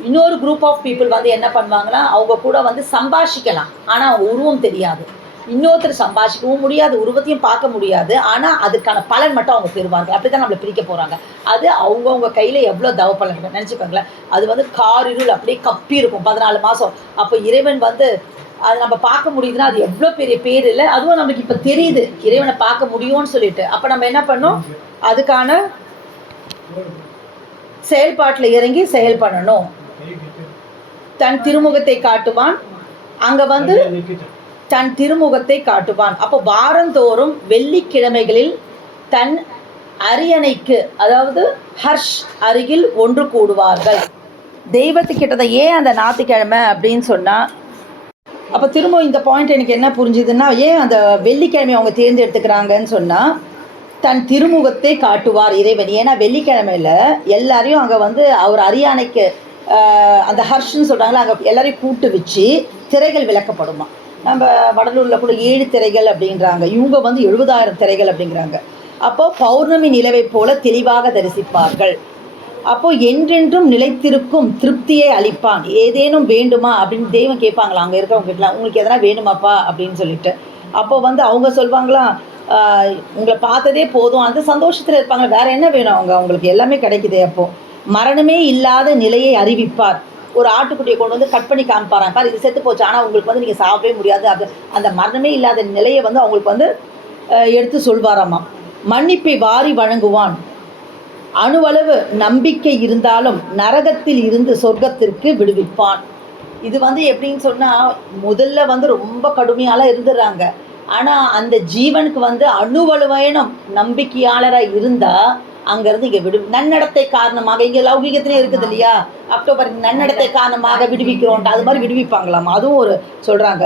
இன்னொரு குரூப் ஆஃப் பீப்புள் வந்து என்ன பண்ணுவாங்கன்னா, அவங்க கூட வந்து சம்பாஷிக்கலாம், ஆனால் அவங்க உருவம் தெரியாது. இன்னொருத்தர் சம்பாஷிக்கவும் முடியாது, உருவத்தையும் பார்க்க முடியாது, ஆனால் அதுக்கான பலன் மட்டும் அவங்க பெறுவாங்க. அப்படி தான் நம்மளை பிரிக்க போகிறாங்க. அது அவங்கவுங்க கையில் எவ்வளோ தவ பலன் நினச்சிப்பாங்களேன். அது வந்து காரிருள் அப்படியே கப்பி இருக்கும் 14 மாதம். அப்போ இறைவன் வந்து அது நம்ம பார்க்க முடியுதுன்னா அது எவ்வளோ பெரிய பேர் இல்லை. அதுவும் நம்மளுக்கு இப்போ தெரியுது இறைவனை பார்க்க முடியும்னு சொல்லிட்டு. அப்போ நம்ம என்ன பண்ணோம், அதுக்கான செயல்பாட்டில் இறங்கி செயல் பண்ணணும். தன் திருமுகத்தை காட்டுவான், அங்கே வந்து தன் திருமுகத்தை காட்டுவான். அப்போ வாரந்தோறும் வெள்ளிக்கிழமைகளில் தன் அரியணைக்கு, அதாவது ஹர்ஷ் அருகில் ஒன்று கூடுவார்கள். தெய்வத்துக்கிட்டதான் ஏன் அந்த ஞாயிற்றுக்கிழமை அப்படின்னு சொன்னால், அப்போ திரும்ப இந்த பாயிண்ட் எனக்கு என்ன புரிஞ்சுதுன்னா, ஏன் அந்த வெள்ளிக்கிழமை அவங்க தேர்ந்தெடுத்துக்கிறாங்கன்னு சொன்னால், தன் திருமுகத்தை காட்டுவார் இறைவன். ஏன்னா வெள்ளிக்கிழமையில் எல்லாரையும் அங்கே வந்து அவர் அரியணைக்கு அந்த ஹர்ஷ்ன்னு சொல்கிறாங்களா, அங்கே எல்லாரையும் கூட்டு வச்சு திரைகள் விளக்கப்படுமா. நம்ம வடலூரில் கூட 7 திரைகள் அப்படின்றாங்க, இவங்க வந்து 70,000 திரைகள் அப்படிங்கிறாங்க. அப்போது பௌர்ணமி நிலவை போல தெளிவாக தரிசிப்பார்கள். அப்போது என்றென்றும் நிலைத்திருக்கும் திருப்தியை அளிப்பான். ஏதேனும் வேண்டுமா அப்படின்னு தெய்வம் கேட்பாங்களா அங்கே இருக்கிறவங்ககிட்டலாம், உங்களுக்கு எதனா வேணுமாப்பா அப்படின்னு சொல்லிட்டு. அப்போ வந்து அவங்க சொல்லுவாங்களாம், உங்களை பார்த்ததே போதும், அந்த சந்தோஷத்தில் இருப்பாங்க, வேறு என்ன வேணும், அவங்களுக்கு எல்லாமே கிடைக்குது. அப்போது மரணமே இல்லாத நிலையை அறிவிப்பார். ஒரு ஆட்டுக்குட்டியை கொண்டு வந்து கட் பண்ணி காமிப்பாரான், பார் இது செத்து போச்சு, ஆனால் உங்களுக்கு வந்து நீங்கள் சாப்பிடவே முடியாது. அது அந்த மரணமே இல்லாத நிலையை வந்து அவங்களுக்கு வந்து எடுத்து சொல்வாராமா. மன்னிப்பை வாரி வழங்குவான். அணுவளவு நம்பிக்கை இருந்தாலும் நரகத்தில் இருந்து சொர்க்கத்திற்கு விடுவிப்பான். இது வந்து எப்படின்னு சொன்னால், முதல்ல வந்து ரொம்ப கடுமையாலாம் இருந்துடுறாங்க, ஆனால் அந்த ஜீவனுக்கு வந்து அணுவளவேனும் நம்பிக்கையாளராக இருந்தால் அங்கேருந்து இங்கே நன்னடத்தை காரணமாக இங்கே லௌகிகத்திலே இருக்குது இல்லையா, அக்டோபர் நன்னடத்தை காரணமாக விடுவிக்கிறோன்ட்டு அது மாதிரி விடுவிப்பாங்களாம். அதுவும் ஒரு சொல்கிறாங்க.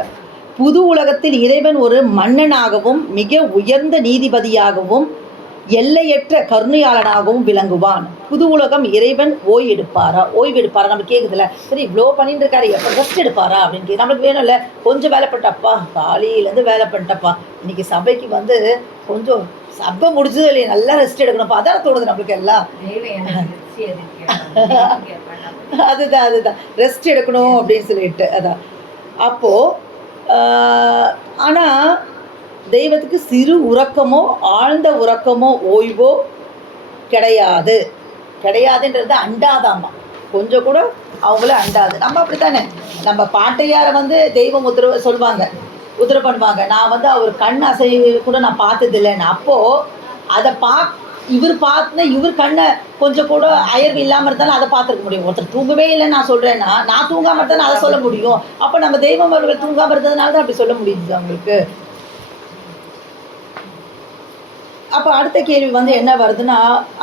புது உலகத்தில் இறைவன் ஒரு மன்னனாகவும் மிக உயர்ந்த நீதிபதியாகவும் எல்லையற்ற கருணையாளனாகவும் விளங்குவான். புது உலகம் இறைவன் ஓய்வெடுப்பாரா நம்ம கேட்குதுல்ல, சரி இவ்வளோ பண்ணிட்டு இருக்காரு, எப்போ ரெஸ்ட் எடுப்பாரா அப்படின்னு நம்மளுக்கு வேணும்ல. கொஞ்சம் வேலை பண்ணிட்டப்பா, காலையிலேருந்து வேலை பண்ணிட்டப்பா, இன்னைக்கு சபைக்கு வந்து கொஞ்சம் சபை முடிச்சது இல்லையா, நல்லா ரெஸ்ட் எடுக்கணும்ப்பா, அதான் தோணுது நம்மளுக்கு எல்லாம். அதுதான் ரெஸ்ட் எடுக்கணும் அப்படின்னு சொல்லிட்டு அதான். அப்போது ஆனால் தெய்வத்துக்கு சிறு உறக்கமோ ஆழ்ந்த உறக்கமோ ஓய்வோ கிடையாதுன்றது அண்டாதாம்மா. கொஞ்சம் கூட அவங்கள அண்டாது. நம்ம அப்படித்தானே, நம்ம பாட்டையாரை வந்து தெய்வம் உத்தரவு பண்ணுவாங்க. நான் வந்து அவர் கண் அசை கூட நான் பார்த்ததில்லைன்னு. அப்போது அதை இவர் கண்ணை கொஞ்சம் கூட அயர்வு இல்லாமல் இருந்தாலும் அதை பார்த்துருக்க முடியும். ஒருத்தர் தூங்கவே இல்லைன்னு நான் சொல்கிறேன்னா, நான் தூங்காமல் இருந்தாலும் அதை சொல்ல முடியும். அப்போ நம்ம தெய்வம் அவர்கள் தூங்காமல் இருந்ததுனால தான் அப்படி சொல்ல முடியுது அவங்களுக்கு. அப்போ அடுத்த கேள்வி வந்து என்ன வருதுன்னா,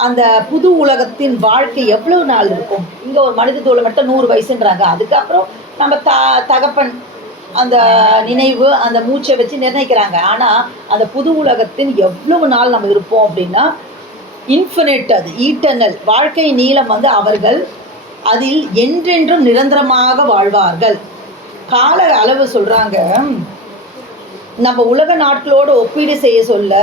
அந்த புது உலகத்தின் வாழ்க்கை எவ்வளோ நாள் இருக்கும்? இங்கே ஒரு மனித தோலை மட்டும் 100 வயசுன்றாங்க. அதுக்கப்புறம் நம்ம தகப்பன் அந்த நினைவு அந்த மூச்சை வச்சு நிர்ணயிக்கிறாங்க. ஆனால் அந்த புது உலகத்தின் எவ்வளவு நாள் நம்ம இருப்போம் அப்படின்னா இன்ஃபினிட், அது ஈட்டர்னல் வாழ்க்கை நீளம் வந்து அவர்கள் அதில் என்றென்றும் நிரந்தரமாக வாழ்வார்கள். கால அளவு சொல்கிறாங்க. நம்ம உலக நாட்களோடு ஒப்பீடு செய்ய சொல்ல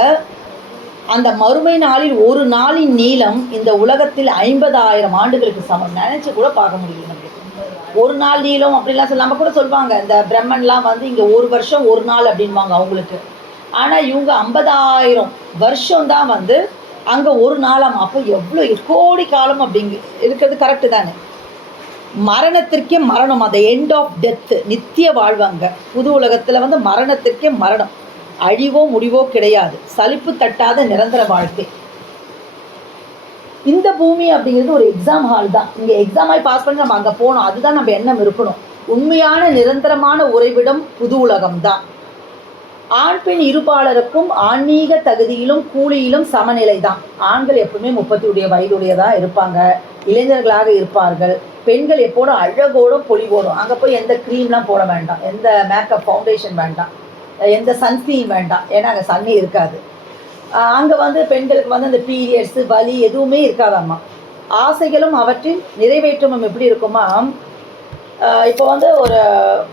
அந்த மறுமை நாளில் ஒரு நாளின் நீளம் இந்த உலகத்தில் 50,000 ஆண்டுகளுக்கு சமம். நினச்சி கூட பார்க்க முடியல நம்மளுக்கு. ஒரு நாள் நீளம் அப்படின்லாம் நம்ம கூட சொல்லுவாங்க. இந்த பிரம்மன்லாம் வந்து இங்கே ஒரு வருஷம் ஒரு நாள் அப்படின்வாங்க அவங்களுக்கு. ஆனால் இவங்க 50,000 வருஷம்தான் வந்து அங்கே ஒரு நாளாம். அப்போ எவ்வளோ கோடி காலம் அப்படிங்க இருக்கிறது கரெக்டு தானே. மரணத்திற்கே மரணம், அந்த எண்ட் ஆஃப் டெத்து, நித்திய வாழ்வாங்க. புது உலகத்தில் வந்து மரணத்திற்கே மரணம், அழிவோ முடிவோ கிடையாது, சலிப்பு தட்டாத நிரந்தர வாழ்க்கை. இந்த பூமி அப்படிங்கிறது ஒரு எக்ஸாம் ஹால் தான். இங்கே எக்ஸாம் ஆகி பாஸ் பண்ணி நம்ம அங்கே போகணும், அதுதான் நம்ம எண்ணம் இருக்கணும். உண்மையான நிரந்தரமான உறைவிடம் புது உலகம் தான். ஆண் பெண் இருபாலருக்கும் ஆன்மீக தகுதியிலும் கூலியிலும் சமநிலை தான். ஆண்கள் எப்பவுமே 30 வயதுடையதாக இருப்பாங்க, இளைஞர்களாக இருப்பார்கள். பெண்கள் எப்போதும் அழகோடும் பொலிவோடும். அங்கே போய் எந்த க்ரீம்லாம் போட வேண்டாம், எந்த மேக்கப் ஃபவுண்டேஷன் வேண்டாம், எந்த சன்ஸ்க்ரீன் வேண்டாம், ஏன்னா அங்கே சன்னே இருக்காது. அங்கே வந்து பெண்களுக்கு வந்து அந்த பீரியட்ஸு வலி எதுவுமே இருக்காதாம்மா. ஆசைகளும் அவற்றின் நிறைவேற்றமும் எப்படி இருக்குமா, இப்போ வந்து ஒரு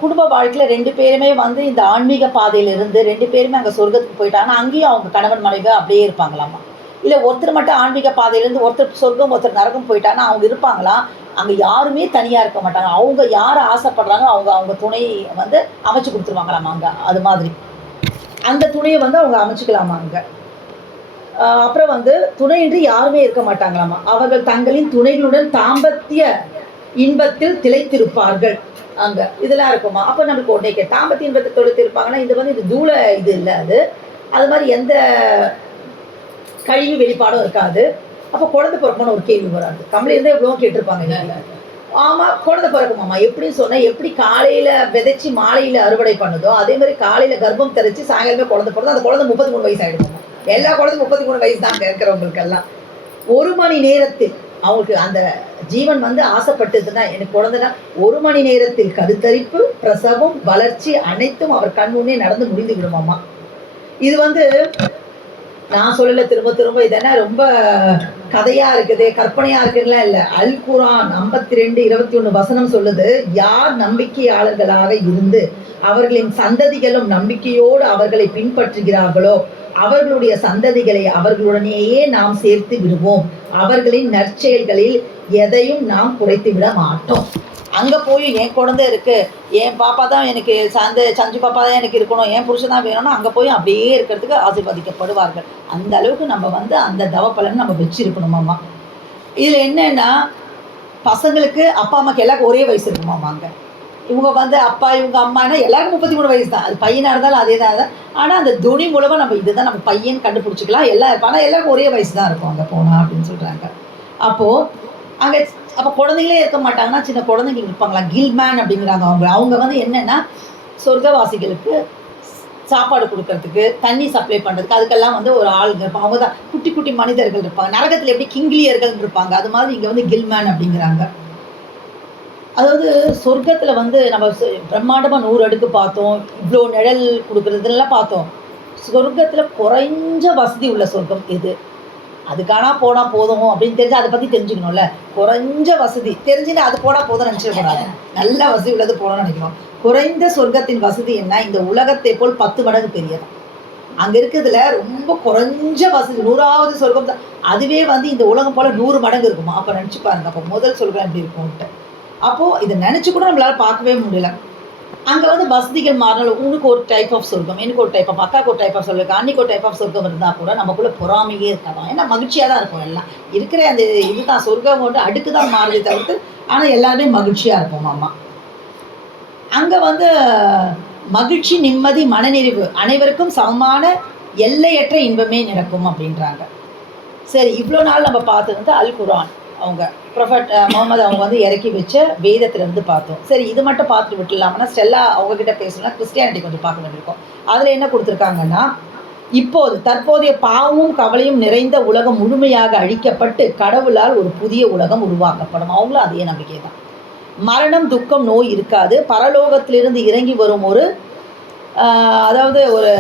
குடும்ப வாழ்க்கையில் 2 பேருமே வந்து இந்த ஆன்மீக பாதையிலிருந்து 2 பேருமே அங்கே சொர்க்கத்துக்கு போயிட்டாங்கன்னா அங்கேயும் அவங்க கணவன் மனைவி அப்படியே இருப்பாங்களாம்மா. இல்லை ஒருத்தர் மட்டும் ஆன்மீக பாதையிலேருந்து ஒருத்தர் சொர்க்கம் ஒருத்தர் நரகம் போயிட்டாங்கன்னா அவங்க இருப்பாங்களாம். அங்கே யாருமே தனியாக இருக்க மாட்டாங்க. அவங்க யார் ஆசைப்படுறாங்க அவங்க துணை வந்து அமைச்சு கொடுத்துருவாங்களாமா அங்கே. அது மாதிரி அந்த துணையை வந்து அவங்க அமைச்சிக்கலாமா அங்கே. அப்புறம் வந்து துணையின்றி யாருமே இருக்க மாட்டாங்களாமா. அவர்கள் தங்களின் துணைகளுடன் தாம்பத்திய இன்பத்தில் திளைத்திருப்பார்கள் அங்கே. இதெல்லாம் இருக்குமா. அப்போ நம்மளுக்கு உடனே தாம்பத்திய இன்பத்தை தொலைத்திருப்பாங்கன்னா இது வந்து இது தூள இது இல்லை, அது மாதிரி எந்த கழிவு வெளிப்பாடும் இருக்காது. அப்போ குழந்தை பிறக்கணும்னு ஒரு கேள்வி வராது. கம்பளி இருந்தால் எவ்வளோ கேட்டிருப்பாங்க. ஆமாம், குழந்தை பிறக்குமாம்மா. எப்படின்னு சொன்னால், எப்படி காலையில் விதைச்சி மாலையில் அறுவடை பண்ணுதோ அதே மாதிரி காலையில் கர்ப்பம் தரிச்சு சாயங்காலமே குழந்தை பிறந்தோ அந்த குழந்தை 33 வயசு ஆகிடுமா. எல்லா குழந்தையும் 33 வயசு தான் இருக்கிறவங்களுக்கெல்லாம். 1 மணி நேரத்தில் அவங்களுக்கு அந்த ஜீவன் வந்து ஆசைப்பட்டதுன்னா எனக்கு குழந்தைனா 1 மணி நேரத்தில் கருத்தரிப்பு, பிரசவம், வளர்ச்சி அனைத்தும் அவர் கண் முன்னே நடந்து முடிந்து விடுமாம்மா. இது வந்து நான் சொல்லலை, திரும்ப இதெல்லாம் ரொம்ப கதையாக இருக்குது, கற்பனையாக இருக்குதுலாம் இல்லை. அல் குரான் 52:21 வசனம் சொல்லுது, யார் நம்பிக்கையாளர்களாக இருந்து அவர்களின் சந்ததிகளும் நம்பிக்கையோடு அவர்களை பின்பற்றுகிறார்களோ அவர்களுடைய சந்ததிகளை அவர்களுடனேயே நாம் சேர்த்து விடுவோம். அவர்களின் நற்செயல்களில் எதையும் நாம் குறைத்து விட மாட்டோம். அங்கே போய் என் குழந்தை இருக்குது, என் பாப்பா தான் எனக்கு சஞ்சு பாப்பா தான் எனக்கு இருக்கணும், என் புருஷன் தான் வேணும்னா அங்கே போய் அப்படியே இருக்கிறதுக்கு ஆசீர்வதிக்கப்படுவார்கள். அந்த அளவுக்கு நம்ம வந்து அந்த தவப்பலன் நம்ம வச்சுருக்கணுமாம்மா. இதில் என்னென்னா பசங்களுக்கு அப்பா அம்மாவுக்கு எல்லாருக்கும் ஒரே வயசு இருக்குமாம்மா. அங்கே இவங்க வந்து அப்பா இவங்க அம்மானா எல்லாருக்கும் 33 வயசு தான். அது பையனாக இருந்தாலும் அதே தான். ஆனால் அந்த துணி மூலமாக நம்ம இதுதான் நம்ம பையன் கண்டுபிடிச்சிக்கலாம். எல்லாம் இருப்பாங்க, ஆனால் எல்லாருக்கும் ஒரே வயசு தான் இருக்கும் அங்கே போனால் அப்படின்னு சொல்கிறாங்க. அப்போது அங்கே அப்போ குழந்தைங்களே இருக்க மாட்டாங்கன்னா சின்ன குழந்தைங்க இருப்பாங்களா, கில்மேன் அப்படிங்கிறாங்க. அவங்க வந்து என்னென்னா சொர்க்கவாசிகளுக்கு சாப்பாடு கொடுக்கறதுக்கு, தண்ணி சப்ளை பண்ணுறதுக்கு, அதுக்கெல்லாம் வந்து ஒரு ஆளுங்க இருப்பாங்க. அவங்க தான் குட்டி குட்டி மனிதர்கள் இருப்பாங்க. நரகத்தில் எப்படி கிங்கிலியர்கள் இருப்பாங்க, அது மாதிரி இங்கே வந்து கில்மேன் அப்படிங்கிறாங்க. அதாவது சொர்க்கத்தில் வந்து நம்ம பிரம்மாண்டமாக 100 அடுக்கு பார்த்தோம், இவ்வளோ நிழல் கொடுக்குறதுலாம் பார்த்தோம். சொர்க்கத்தில் குறைஞ்ச வசதி உள்ள சொர்க்கம் எது? அதுக்கானா போனால் போதும் அப்படின்னு தெரிஞ்சு அதை பற்றி தெரிஞ்சுக்கணும்ல. குறைஞ்ச வசதி தெரிஞ்சுன்னா அது போனால் போதும் நினச்சிடக்கூடாது. நல்ல வசதி உள்ளது போகணும்னு நினைக்கணும். குறைந்த சொர்க்கத்தின் வசதி என்ன? இந்த உலகத்தை போல் 10 மடங்கு பெரியது. அங்கே இருக்கிறதுல ரொம்ப குறைஞ்ச வசதி 100வது சொர்க்கம் தான். அதுவே வந்து இந்த உலகம் போல் 100 மடங்கு இருக்குமா? அப்போ நினச்சி பாருங்க, அப்போ முதல் சொர்க்கம் எப்படி இருக்கும்ன்ட்டு. அப்போது இதை நினச்சி கூட நம்மளால் பார்க்கவே முடியல. அங்கே வந்து வசதிகள் மாறினாலும் உனக்கு ஒரு டைப் ஆஃப் சொர்க்கம், எனக்கு ஒரு டைப் ஆஃப், அக்காவுக்கு ஒரு டைப் ஆஃப் சொர்க்கம், அன்னைக்கு ஒரு டைப் ஆஃப் சொர்க்கம் இருந்தால் கூட நமக்குள்ளே பொறாமையே இருக்காதான். ஏன்னா மகிழ்ச்சியாக தான் இருக்கும். எல்லாம் இருக்கிற அந்த இதுதான் சொர்க்கம் வந்து அடுக்கு தான் மாறுதே தவிர்த்து, ஆனால் எல்லாருமே மகிழ்ச்சியாக இருப்போம். அம்மா அங்கே வந்து மகிழ்ச்சி, நிம்மதி, மனநிறைவு அனைவருக்கும் சமமான எல்லையற்ற இன்பமே நடக்கும் அப்படின்றாங்க. சரி, இவ்வளோ நாள் நம்ம பார்த்தது வந்து அல் குரான், அவங்க ப்ரொஃபட் முகமது அவங்க வந்து இறக்கி வச்ச வேதத்திலேருந்து பார்த்தோம். சரி, இது மட்டும் பார்த்துட்டு விட்டுலாம்னா ஸ்டெல்லா அவங்கக்கிட்ட பேசணும்னா கிறிஸ்டியானிட்டி கொஞ்சம் பார்க்க வேண்டியிருக்கும். அதில் என்ன கொடுத்துருக்காங்கன்னா, இப்போது தற்போதைய பாவமும் கவலையும் நிறைந்த உலகம் முழுமையாக அழிக்கப்பட்டு கடவுளால் ஒரு புதிய உலகம் உருவாக்கப்படும். அவங்களும் அதே நம்பிக்கை தான். மரணம், துக்கம், நோய் இருக்காது. பரலோகத்திலிருந்து இறங்கி வரும் ஒரு அதாவது ஒரு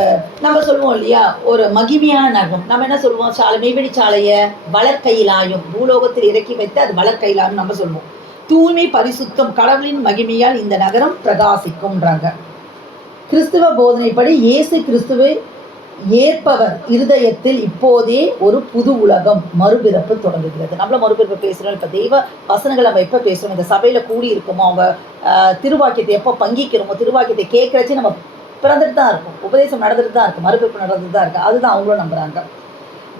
நம்ம சொல்லுவோம் இல்லையா, ஒரு மகிமையான நகம். நம்ம என்ன சொல்லுவோம், மெய்வெளி சாலையை வளர்க்கையிலாயும் பூலோகத்தில் இறக்கி வைத்து அது வளர்க்கையிலாயும் நம்ம சொல்லுவோம். தூய்மை, பரிசுத்தம், கடவுளின் மகிமையால் இந்த நகரம் பிரகாசிக்கும்ன்றாங்க. கிறிஸ்துவ போதனைப்படி இயேசு கிறிஸ்துவை ஏற்பவர் இருதயத்தில் இப்போதே ஒரு புது உலகம் மறுபிறப்பு தொடங்குகிறது. நம்மள மறுபிறப்பு பேசுகிறோம். இப்போ தெய்வ வசனங்களை நம்ம எப்போ பேசுகிறோம், இந்த சபையில் கூடி இருக்கோமோ, அவங்க திருவாக்கியத்தை எப்போ பங்கிக்கிறோமோ, திருவாக்கியத்தை கேட்குறச்சு நம்ம பிறந்துட்டு தான் இருக்கும், உபதேசம் நடந்துட்டு தான் இருக்குது, மறுபிறப்பு நடந்துட்டு தான் இருக்குது. அதுதான் அவங்களும் நம்புகிறாங்க.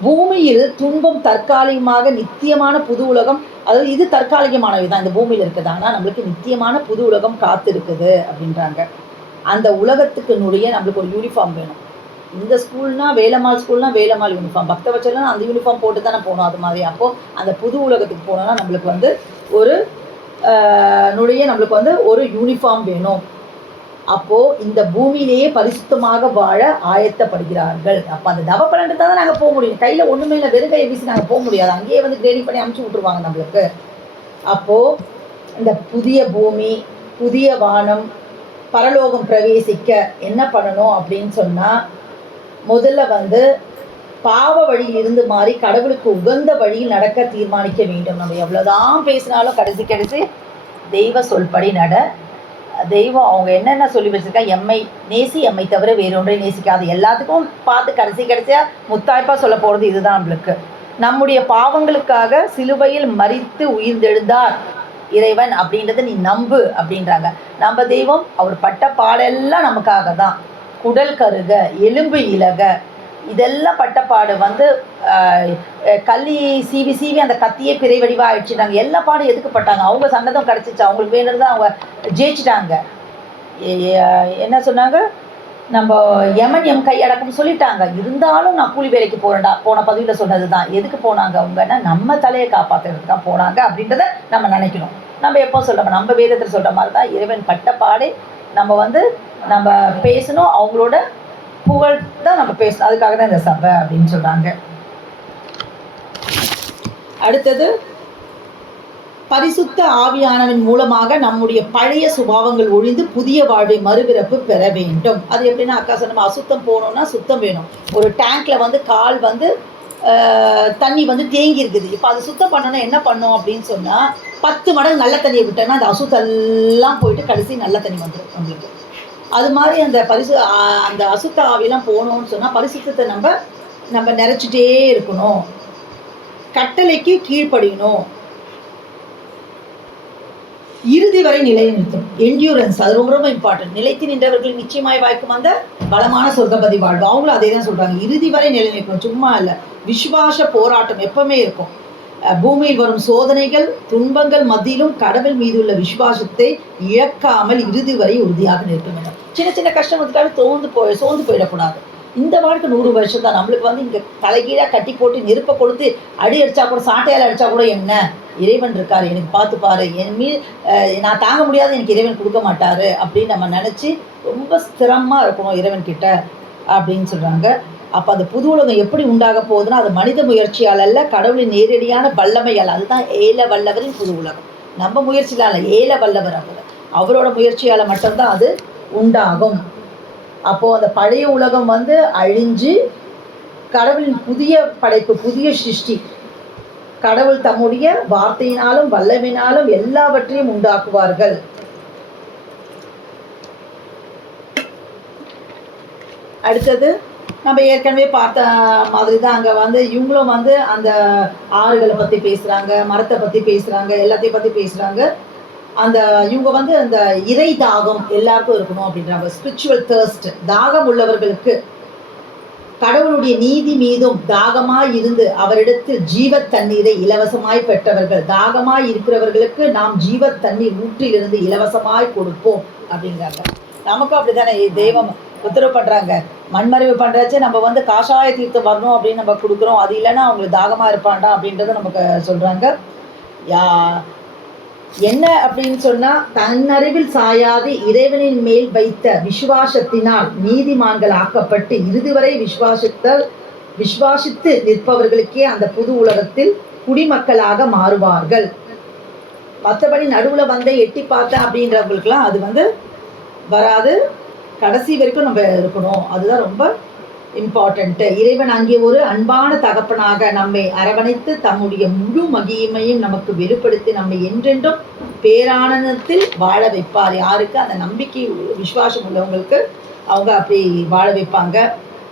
பூமியில் துன்பம் தற்காலிகமாக, நித்தியமான புது உலகம், அதாவது இது தற்காலிகமானவை தான் இந்த பூமியில் இருக்குது, ஆனால் நம்மளுக்கு நித்தியமான புது உலகம் காத்து இருக்குது அப்படின்றாங்க. அந்த உலகத்துக்கு நம்மளுக்கு ஒரு யூனிஃபார்ம் வேணும். இந்த ஸ்கூல்னா வேலம்மாள் ஸ்கூல்னா வேலம்மாள் யூனிஃபார்ம், பக்தவச்சலாம் அந்த யூனிஃபார்ம் போட்டு தானே போகணும். அது மாதிரி அப்போது அந்த புது உலகத்துக்கு போனோன்னா நம்மளுக்கு வந்து ஒரு நம்மளுக்கு வந்து ஒரு யூனிஃபார்ம் வேணும். அப்போது இந்த பூமியிலேயே பரிசுத்தமாக வாழ ஆயத்தப்படுகிறார்கள். அப்போ அந்த தவ பலன்ட்டு தான் நாங்கள் போக முடியும். கையில் ஒன்றுமே இல்லை, வெறும் கையை வீசி நாங்கள் போக முடியாது. அங்கேயே வந்து கிரேடிங் பண்ணி அமுச்சு விட்ருவாங்க நம்மளுக்கு. அப்போது இந்த புதிய பூமி, புதிய வானம், பரலோகம் பிரவேசிக்க என்ன பண்ணணும் அப்படின்னு சொன்னால், முதல்ல வந்து பாவ வழியில் இருந்து மாறி கடவுளுக்கு உகந்த வழியில் நடக்க தீர்மானிக்க வேண்டும். நம்ம எவ்வளோதான் பேசினாலும் கடைசி தெய்வ சொல்படி நட. தெய்வம் அவங்க என்னென்ன சொல்லி வச்சுருக்கா, எம்மை நேசி, எம்மை தவிர வேறொன்றை நேசிக்காது. எல்லாத்துக்கும் பார்த்து கடைசியாக முத்தாய்ப்பாக சொல்ல போகிறது இதுதான் நம்மளுக்கு. நம்முடைய பாவங்களுக்காக சிலுவையில் மரித்து உயிர்த்தெழுந்தார் இறைவன் அப்படின்றத நீ நம்பு அப்படின்றாங்க. நம்ம தெய்வம் அவர் பட்ட பாடெல்லாம் நமக்காக தான். குடல் கருக, எலும்பு இலக, இதெல்லாம் பட்டப்பாடு வந்து கள்ளி சீவி அந்த கத்தியே பிறை வடிவாக ஆயிடுச்சுட்டாங்க. எல்லா பாடும் எதுக்கு பட்டாங்க? அவங்க சன்னதம் கிடச்சிச்சு, அவங்களுக்கு வேணுறது அவங்க ஜெயிச்சிட்டாங்க. என்ன சொன்னாங்க, நம்ம எம் கையடக்கம் சொல்லிட்டாங்க. இருந்தாலும் நான் கூலி வேலைக்கு போகிறேன்டா, போன பதிவில் சொன்னது தான். எதுக்கு போனாங்க அவங்கன்னா, நம்ம தலையை காப்பாற்றுறதுக்காக போனாங்க அப்படின்றத நம்ம நினைக்கணும். நம்ம எப்போ சொல்கிறோம், நம்ம வேதத்தில் சொல்கிற மாதிரி தான் இறைவன் பட்டப்பாடே நம்ம வந்து நம்ம பேசணும். அவங்களோட புகழ் தான் நம்ம பேசணும். அதுக்காக தான் இந்த சபை அப்படின்னு சொல்கிறாங்க. அடுத்தது, பரிசுத்த ஆவியானவன் மூலமாக நம்முடைய பழைய சுபாவங்கள் ஒழிந்து புதிய வாழ்வை மறுபிறப்பு பெற வேண்டும். அது எப்படின்னா, அக்கா சொன்ன அசுத்தம் போகணுன்னா சுத்தம் வேணும். ஒரு டேங்க்கில் வந்து கால் வந்து தண்ணி வந்து தேங்கி இருக்குது. இப்போ அது சுத்தம் பண்ணணும்னா என்ன பண்ணும் அப்படின்னு சொன்னால், 10 மடங்கு நல்ல தண்ணியை விட்டோன்னா அந்த அசுத்தெல்லாம் போயிட்டு கடைசி நல்ல தண்ணி வந்துடும் நம்மளுக்கு. அது மாதிரி அந்த அசுத்த ஆவியெல்லாம் போகணும்னு சொன்னால் பரிசுத்தத்தை நம்ம நிறைச்சிட்டே இருக்கணும். கட்டளைக்கு கீழ்ப்படியணும். இறுதி வரை நிலைநிறுத்தும், என்டியூரன்ஸ், அது ரொம்ப ரொம்ப இம்பார்ட்டன்ட். நிலைத்து நின்றவர்கள் நிச்சயமாய் வாய்க்கும் அந்த பலமான சொர்க்கபதி வாழ்வு. அவங்களும் அதே தான் சொல்கிறாங்க, இறுதி வரை நிலைநிற்கணும். சும்மா இல்லை, விசுவாச போராட்டம் எப்பவுமே இருக்கும். பூமியில் வரும் சோதனைகள், துன்பங்கள் மத்தியிலும் கடவுள் மீது உள்ள விசுவாசத்தை இழக்காமல் இறுதி வரை உறுதியாக நிற்க வேண்டும். சின்ன சின்ன கஷ்டம் வந்துட்டாலும் சோர்ந்து போயிடக்கூடாது. இந்த வாழ்க்கை 100 வருஷம் தான். நம்மளுக்கு வந்து இங்கே தலைகீழாக கட்டி போட்டு நெருப்பை கொடுத்து அடி அடித்தா கூட, சாட்டையால் அடித்தா கூட என்ன, இறைவன் இருக்கார், எனக்கு பார்த்துப்பாரு, என் மீது நான் தாங்க முடியாது, எனக்கு இறைவன் கொடுக்க மாட்டார் அப்படின்னு நம்ம நினச்சி ரொம்ப ஸ்திரமாக இருக்கணும் இறைவன்கிட்ட. அப்படின்னு சொல்கிறாங்க. அப்போ அந்த புது உலகம் எப்படி உண்டாக போகுதுன்னா, அது மனித முயற்சியால் அல்ல, கடவுளின் நேரடியான வல்லமையால். அதுதான் ஏல வல்லவரின் புது உலகம். நம்ம முயற்சியால் அல்ல, ஏல வல்லவர் அவரோட முயற்சியால் மட்டும்தான் அது உண்டாகும். அப்போது அந்த பழைய உலகம் வந்து அழிஞ்சு கடவுளின் புதிய படைப்பு, புதிய சிருஷ்டி, கடவுள் தம்முடைய வார்த்தையினாலும் வல்லமையினாலும் எல்லாவற்றையும் உண்டாக்குவார்கள். அடுத்தது நம்ம ஏற்கனவே பார்த்த மாதிரி தான் அங்கே வந்து இவங்களும் வந்து அந்த ஆறுகளை பற்றி பேசுகிறாங்க, மரத்தை பற்றி பேசுகிறாங்க, எல்லாத்தையும் பற்றி பேசுகிறாங்க. அந்த இவங்க வந்து அந்த இறை தாகம் எல்லாருக்கும் இருக்கணும் அப்படின்றாங்க. ஸ்பிரிச்சுவல் தர்ஸ்ட், தாகம் உள்ளவர்களுக்கு கடவுளுடைய நீதி மீதும் தாகமாய் இருந்து அவரிடத்தில் ஜீவ தண்ணீரை இலவசமாய் பெற்றவர்கள், தாகமாய் இருக்கிறவர்களுக்கு நாம் ஜீவ தண்ணீர் ஊற்றிலிருந்து இலவசமாய் கொடுப்போம் அப்படிங்கிறாங்க. நமக்கும் அப்படித்தானே தெய்வம் உத்தரவு பண்ணுறாங்க. மண்மறைவு பண்ணுறச்சே நம்ம வந்து காஷாய தீர்த்தம் வரணும் அப்படின்னு நம்ம கொடுக்குறோம். அது இல்லைன்னா அவங்களுக்கு தாகமாக இருப்பாண்டா அப்படின்றத நமக்கு சொல்கிறாங்க. என்ன அப்படின்னு சொன்னால், தன்னறிவில் சாயாது இறைவனின் மேல் வைத்த விசுவாசத்தினால் நீதிமான்கள் ஆக்கப்பட்டு இறுதி வரை விசுவாசித்து நிற்பவர்களுக்கே அந்த புது உலகத்தில் குடிமக்களாக மாறுவார்கள். மற்றபடி நடுவில் வந்து எட்டி பார்த்தேன் அப்படின்றவங்களுக்கெல்லாம் அது வந்து வராது. கடைசி வரைக்கும் நம்ம இருக்கணும், அதுதான் ரொம்ப இம்பார்ட்டண்ட்டு. இறைவன் அங்கே ஒரு அன்பான தகப்பனாக நம்மை அரவணைத்து தம்முடைய முழு மகிமையும் நமக்கு வெளிப்படுத்தி நம்மை என்றென்றும் பேரானந்தத்தில் வாழ வைப்பார். யாருக்கு? அந்த நம்பிக்கை விசுவாசம் உள்ளவங்களுக்கு அவங்க அப்படி வாழ வைப்பாங்க.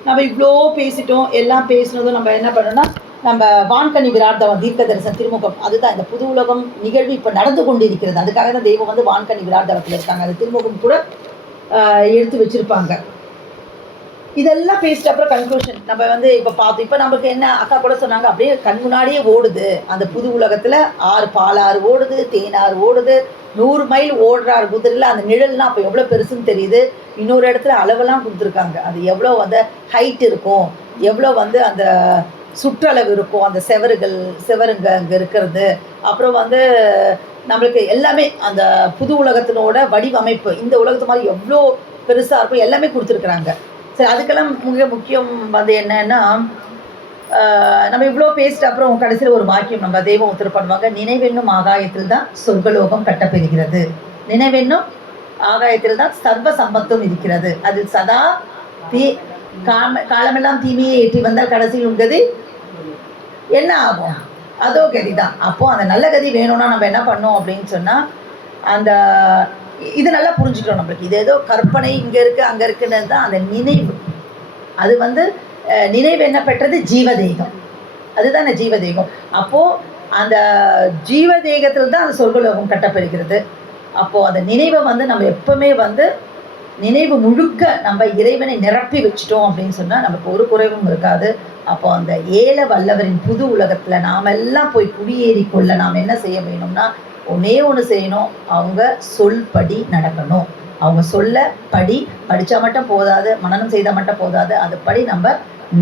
நம்ம இவ்வளோ பேசிட்டோம், எல்லாம் பேசினதும் நம்ம என்ன பண்ணோம்னா, நம்ம வான்கனி விரார்த்தவம் தீர்க்க தரிசன திருமுகம், அதுதான் இந்த புது உலகம் நிகழ்வு இப்போ நடந்து கொண்டு இருக்கிறது. அதுக்காக தான் தெய்வம் வந்து வான்கனி விரார்த்தவத்தில் இருக்காங்க. அந்த திருமுகம் கூட எடுத்து வச்சுருப்பாங்க. இதெல்லாம் பேசிட்டு அப்புறம் கன்க்ளூஷன் நம்ம வந்து இப்போ பார்த்தோம். இப்போ நமக்கு என்ன அக்கா கூட சொன்னாங்க, அப்படியே கண் முன்னாடியே ஓடுது அந்த புது உலகத்தில். பாலாறு ஓடுது, தேனாறு ஓடுது, 100 மைல் ஓடுறாரு குதிரையில். அந்த நிழல்லாம் அப்போ எவ்வளோ பெருசுன்னு தெரியுது. இன்னொரு இடத்துல அளவெல்லாம் கொடுத்துருக்காங்க, அது எவ்வளோ வந்து ஹைட் இருக்கும், எவ்வளோ வந்து அந்த சுற்றளவு இருக்கும், அந்த செவருங்க அங்கே இருக்கிறது. அப்புறம் வந்து நம்மளுக்கு எல்லாமே அந்த புது உலகத்தினோட வடிவமைப்பு இந்த உலகத்து மாதிரி எவ்வளோ பெருசாக இருக்கும், எல்லாமே கொடுத்துருக்குறாங்க. சரி, அதுக்கெல்லாம் மிக முக்கியம் வந்து என்னன்னா, நம்ம இவ்வளோ பேசிட்டு அப்புறம் கடைசியில் ஒரு வாக்கியம் நம்ம தெய்வம் உத்தரவு பண்ணுவாங்க. நினைவென்னும் ஆகாயத்தில் தான் சொர்க்கலோகம் கட்டப்பெறுகிறது, நினைவென்னும் ஆகாயத்தில் தான் சர்வ சம்பத்தும் இருக்கிறது, அதில் சதா காலமெல்லாம் தீமையை ஏற்றி வந்தால் கடைசியில் உங்கது என்ன ஆகும்? அதோ கதி தான். அப்போது அந்த நல்ல கதி வேணும்னா நம்ம என்ன பண்ணோம் அப்படின்னு சொன்னால், அந்த இது நல்லா புரிஞ்சுக்கணும் நம்மளுக்கு. இது ஏதோ கற்பனை இங்கே இருக்குது அங்கே இருக்குன்னு தான் அந்த நினைவு. அது வந்து நினைவு என்ன பெற்றது? ஜீவதேகம், அதுதான் ஜீவதேகம். அப்போது அந்த ஜீவதேகத்தில் தான் அந்த சொர்க்கலோகம் கட்டப்பெறுகிறது. அப்போது அந்த நினைவை வந்து நம்ம எப்பவுமே வந்து நினைவு முழுக்க நம்ம இறைவனை நிரப்பி வச்சுட்டோம் அப்படின்னு சொன்னால் நமக்கு ஒரு குறைவும் இருக்காது. அப்போது அந்த ஏல வல்லவரின் புது உலகத்தில் நாம் எல்லாம் போய் குடியேறி கொள்ள நாம் என்ன செய்ய வேணும்னா, ஒன்றே ஒன்று செய்யணும், அவங்க சொல்படி நடக்கணும். அவங்க சொல்ல படி படித்தா மட்டும் போதாது, மனனம் செய்தால் மட்டும் போதாது, அதுபடி நம்ம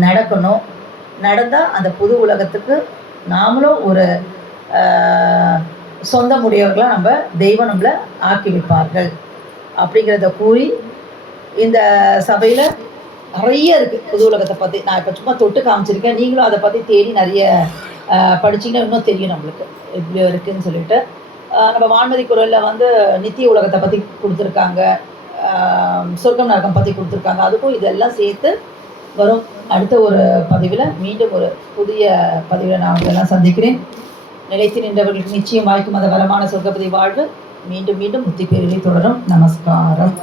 நடக்கணும். நடந்தால் அந்த புது உலகத்துக்கு நாமளும் ஒரு சொந்தமுடையவர்களாக நம்ம தெய்வம் நம்மளை ஆக்கி வைப்பார்கள் அப்படிங்கிறத கூறி, இந்த சபையில் நிறைய இருக்குது புது உலகத்தை பற்றி. நான் இப்போ சும்மா தொட்டு காமிச்சிருக்கேன். நீங்களும் அதை பற்றி தேடி நிறைய படிச்சிங்கன்னா இன்னும் தெரியும் நம்மளுக்கு எப்படி இருக்குதுன்னு சொல்லிட்டு. நம்ம வான்மதி குரலில் வந்து நித்திய உலகத்தை பற்றி கொடுத்துருக்காங்க, சொர்க்கம் நரகம் பற்றி கொடுத்துருக்காங்க. அதுக்கும் இதெல்லாம் சேர்த்து வரும். அடுத்த ஒரு பதிவில் மீண்டும் ஒரு புதிய பதிவில் நான் அவங்களெல்லாம் சந்திக்கிறேன். நிலைத்து நின்றவர்களுக்கு நிச்சயம் வாய்க்கும் அந்த வரமான சொர்க்கபதி வாழ்வு. மீண்டும் மீண்டும் முத்தி பேரிலே தொடரும். நமஸ்காரம்.